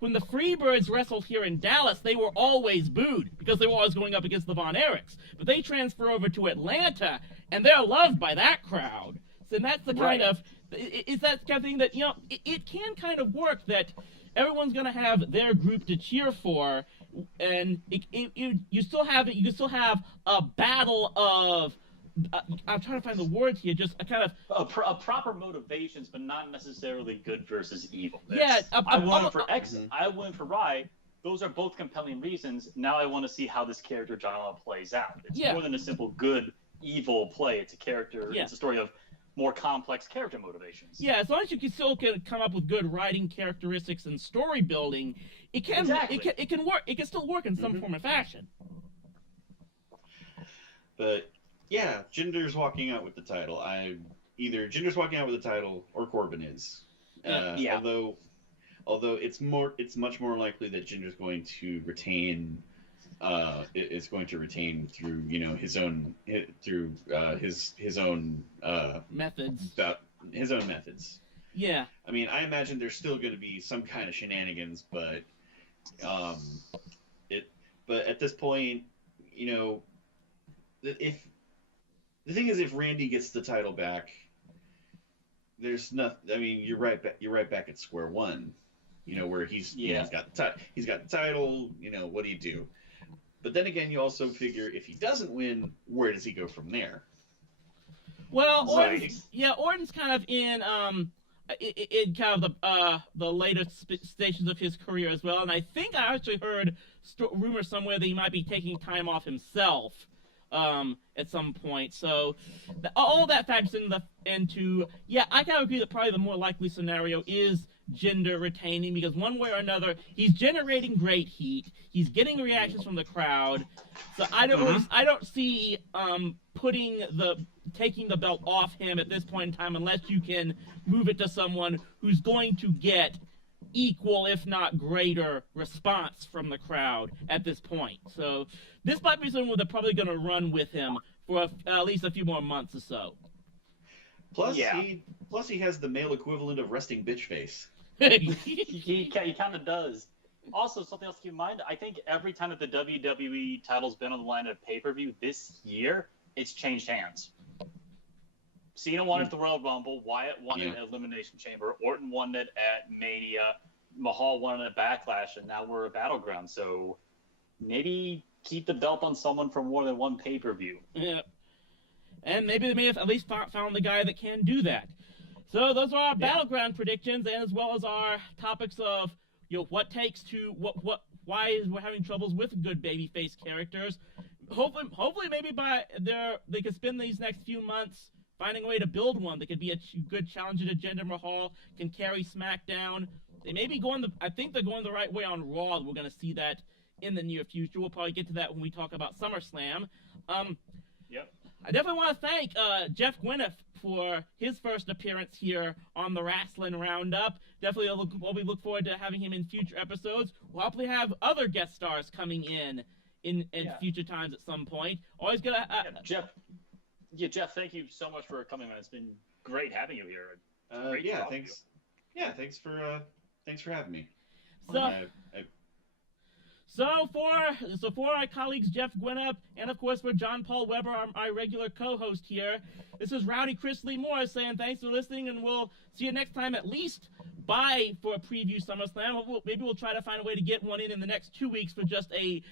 when the Freebirds wrestled here in Dallas, they were always booed because they were always going up against the Von Erichs. But they transfer over to Atlanta, and they're loved by that crowd. So that's the kind of, is that kind of thing that, it can kind of work that everyone's going to have their group to cheer for, and you still have a battle of, I'm trying to find the words here. Just a kind of a proper motivations, but not necessarily good versus evil. I won for X. I won for Y. Those are both compelling reasons. Now I want to see how this character drama plays out. It's more than a simple good evil play. It's a character. It's a story of more complex character motivations. Yeah, as long as you can still come up with good writing characteristics and story building, it can it can work. It can still work in some form or fashion. But. Yeah, Jinder's walking out with the title. Either Jinder's walking out with the title or Corbin is. Although it's much more likely that Jinder's going to retain. Is going to retain through his own methods. His own methods. Yeah. I mean, I imagine there's still going to be some kind of shenanigans, but But at this point, if the thing is, if Randy gets the title back, there's nothing. I mean, you're right back at square one. Where he's got the title. What do you do? But then again, you also figure if he doesn't win, where does he go from there? Well, Orton's kind of in kind of the later stages of his career as well, and I think I actually heard rumors somewhere that he might be taking time off himself. At some point, so all that factors into I kind of agree that probably the more likely scenario is Jinder retaining, because one way or another he's generating great heat, he's getting reactions from the crowd, so I don't see taking the belt off him at this point in time unless you can move it to someone who's going to get equal, if not greater, response from the crowd at this point. So this might be something where they're probably going to run with him for at least a few more months or so. Plus, he has the male equivalent of resting bitch face. he kind of does. Also, something else to keep in mind, I think every time that the WWE title's been on the line at pay-per-view this year, it's changed hands. Cena won it at the Royal Rumble, Wyatt won it at Elimination Chamber, Orton won it at Mania, Mahal won it at Backlash, and now we're at Battleground. So maybe keep the belt on someone for more than one pay-per-view. Yeah. And maybe they may have at least found the guy that can do that. So those are our Battleground predictions, as well as our topics of what takes to why we're having troubles with good babyface characters. Hopefully, maybe they could spend these next few months finding a way to build one that could be a good challenger to Jinder Mahal, can carry SmackDown. They may be I think they're going the right way on Raw. We're going to see that in the near future. We'll probably get to that when we talk about SummerSlam. Yep. I definitely want to thank Jeff Gwinnip for his first appearance here on the Rasslin Roundup. Definitely we look forward to having him in future episodes. We'll hopefully have other guest stars coming in future times at some point. Always gonna Jeff, thank you so much for coming on. It's been great having you here. Thanks. Yeah, thanks for having me. So for our colleagues Jeff Gwinnip, and of course for John Paul Weber, my regular co-host here, this is Rowdy Chris Lee Moore saying thanks for listening, and we'll see you next time, at least for a preview SummerSlam. Maybe we'll try to find a way to get one in the next 2 weeks for just a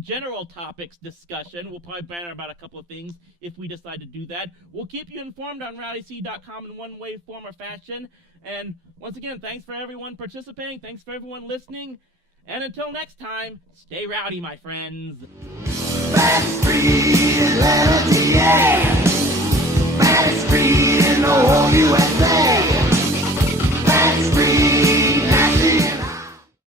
general topics discussion. We'll probably banter about a couple of things if we decide to do that. We'll keep you informed on rowdyc.com in one way, form, or fashion. And once again, thanks for everyone participating. Thanks for everyone listening. And until next time, stay rowdy, my friends.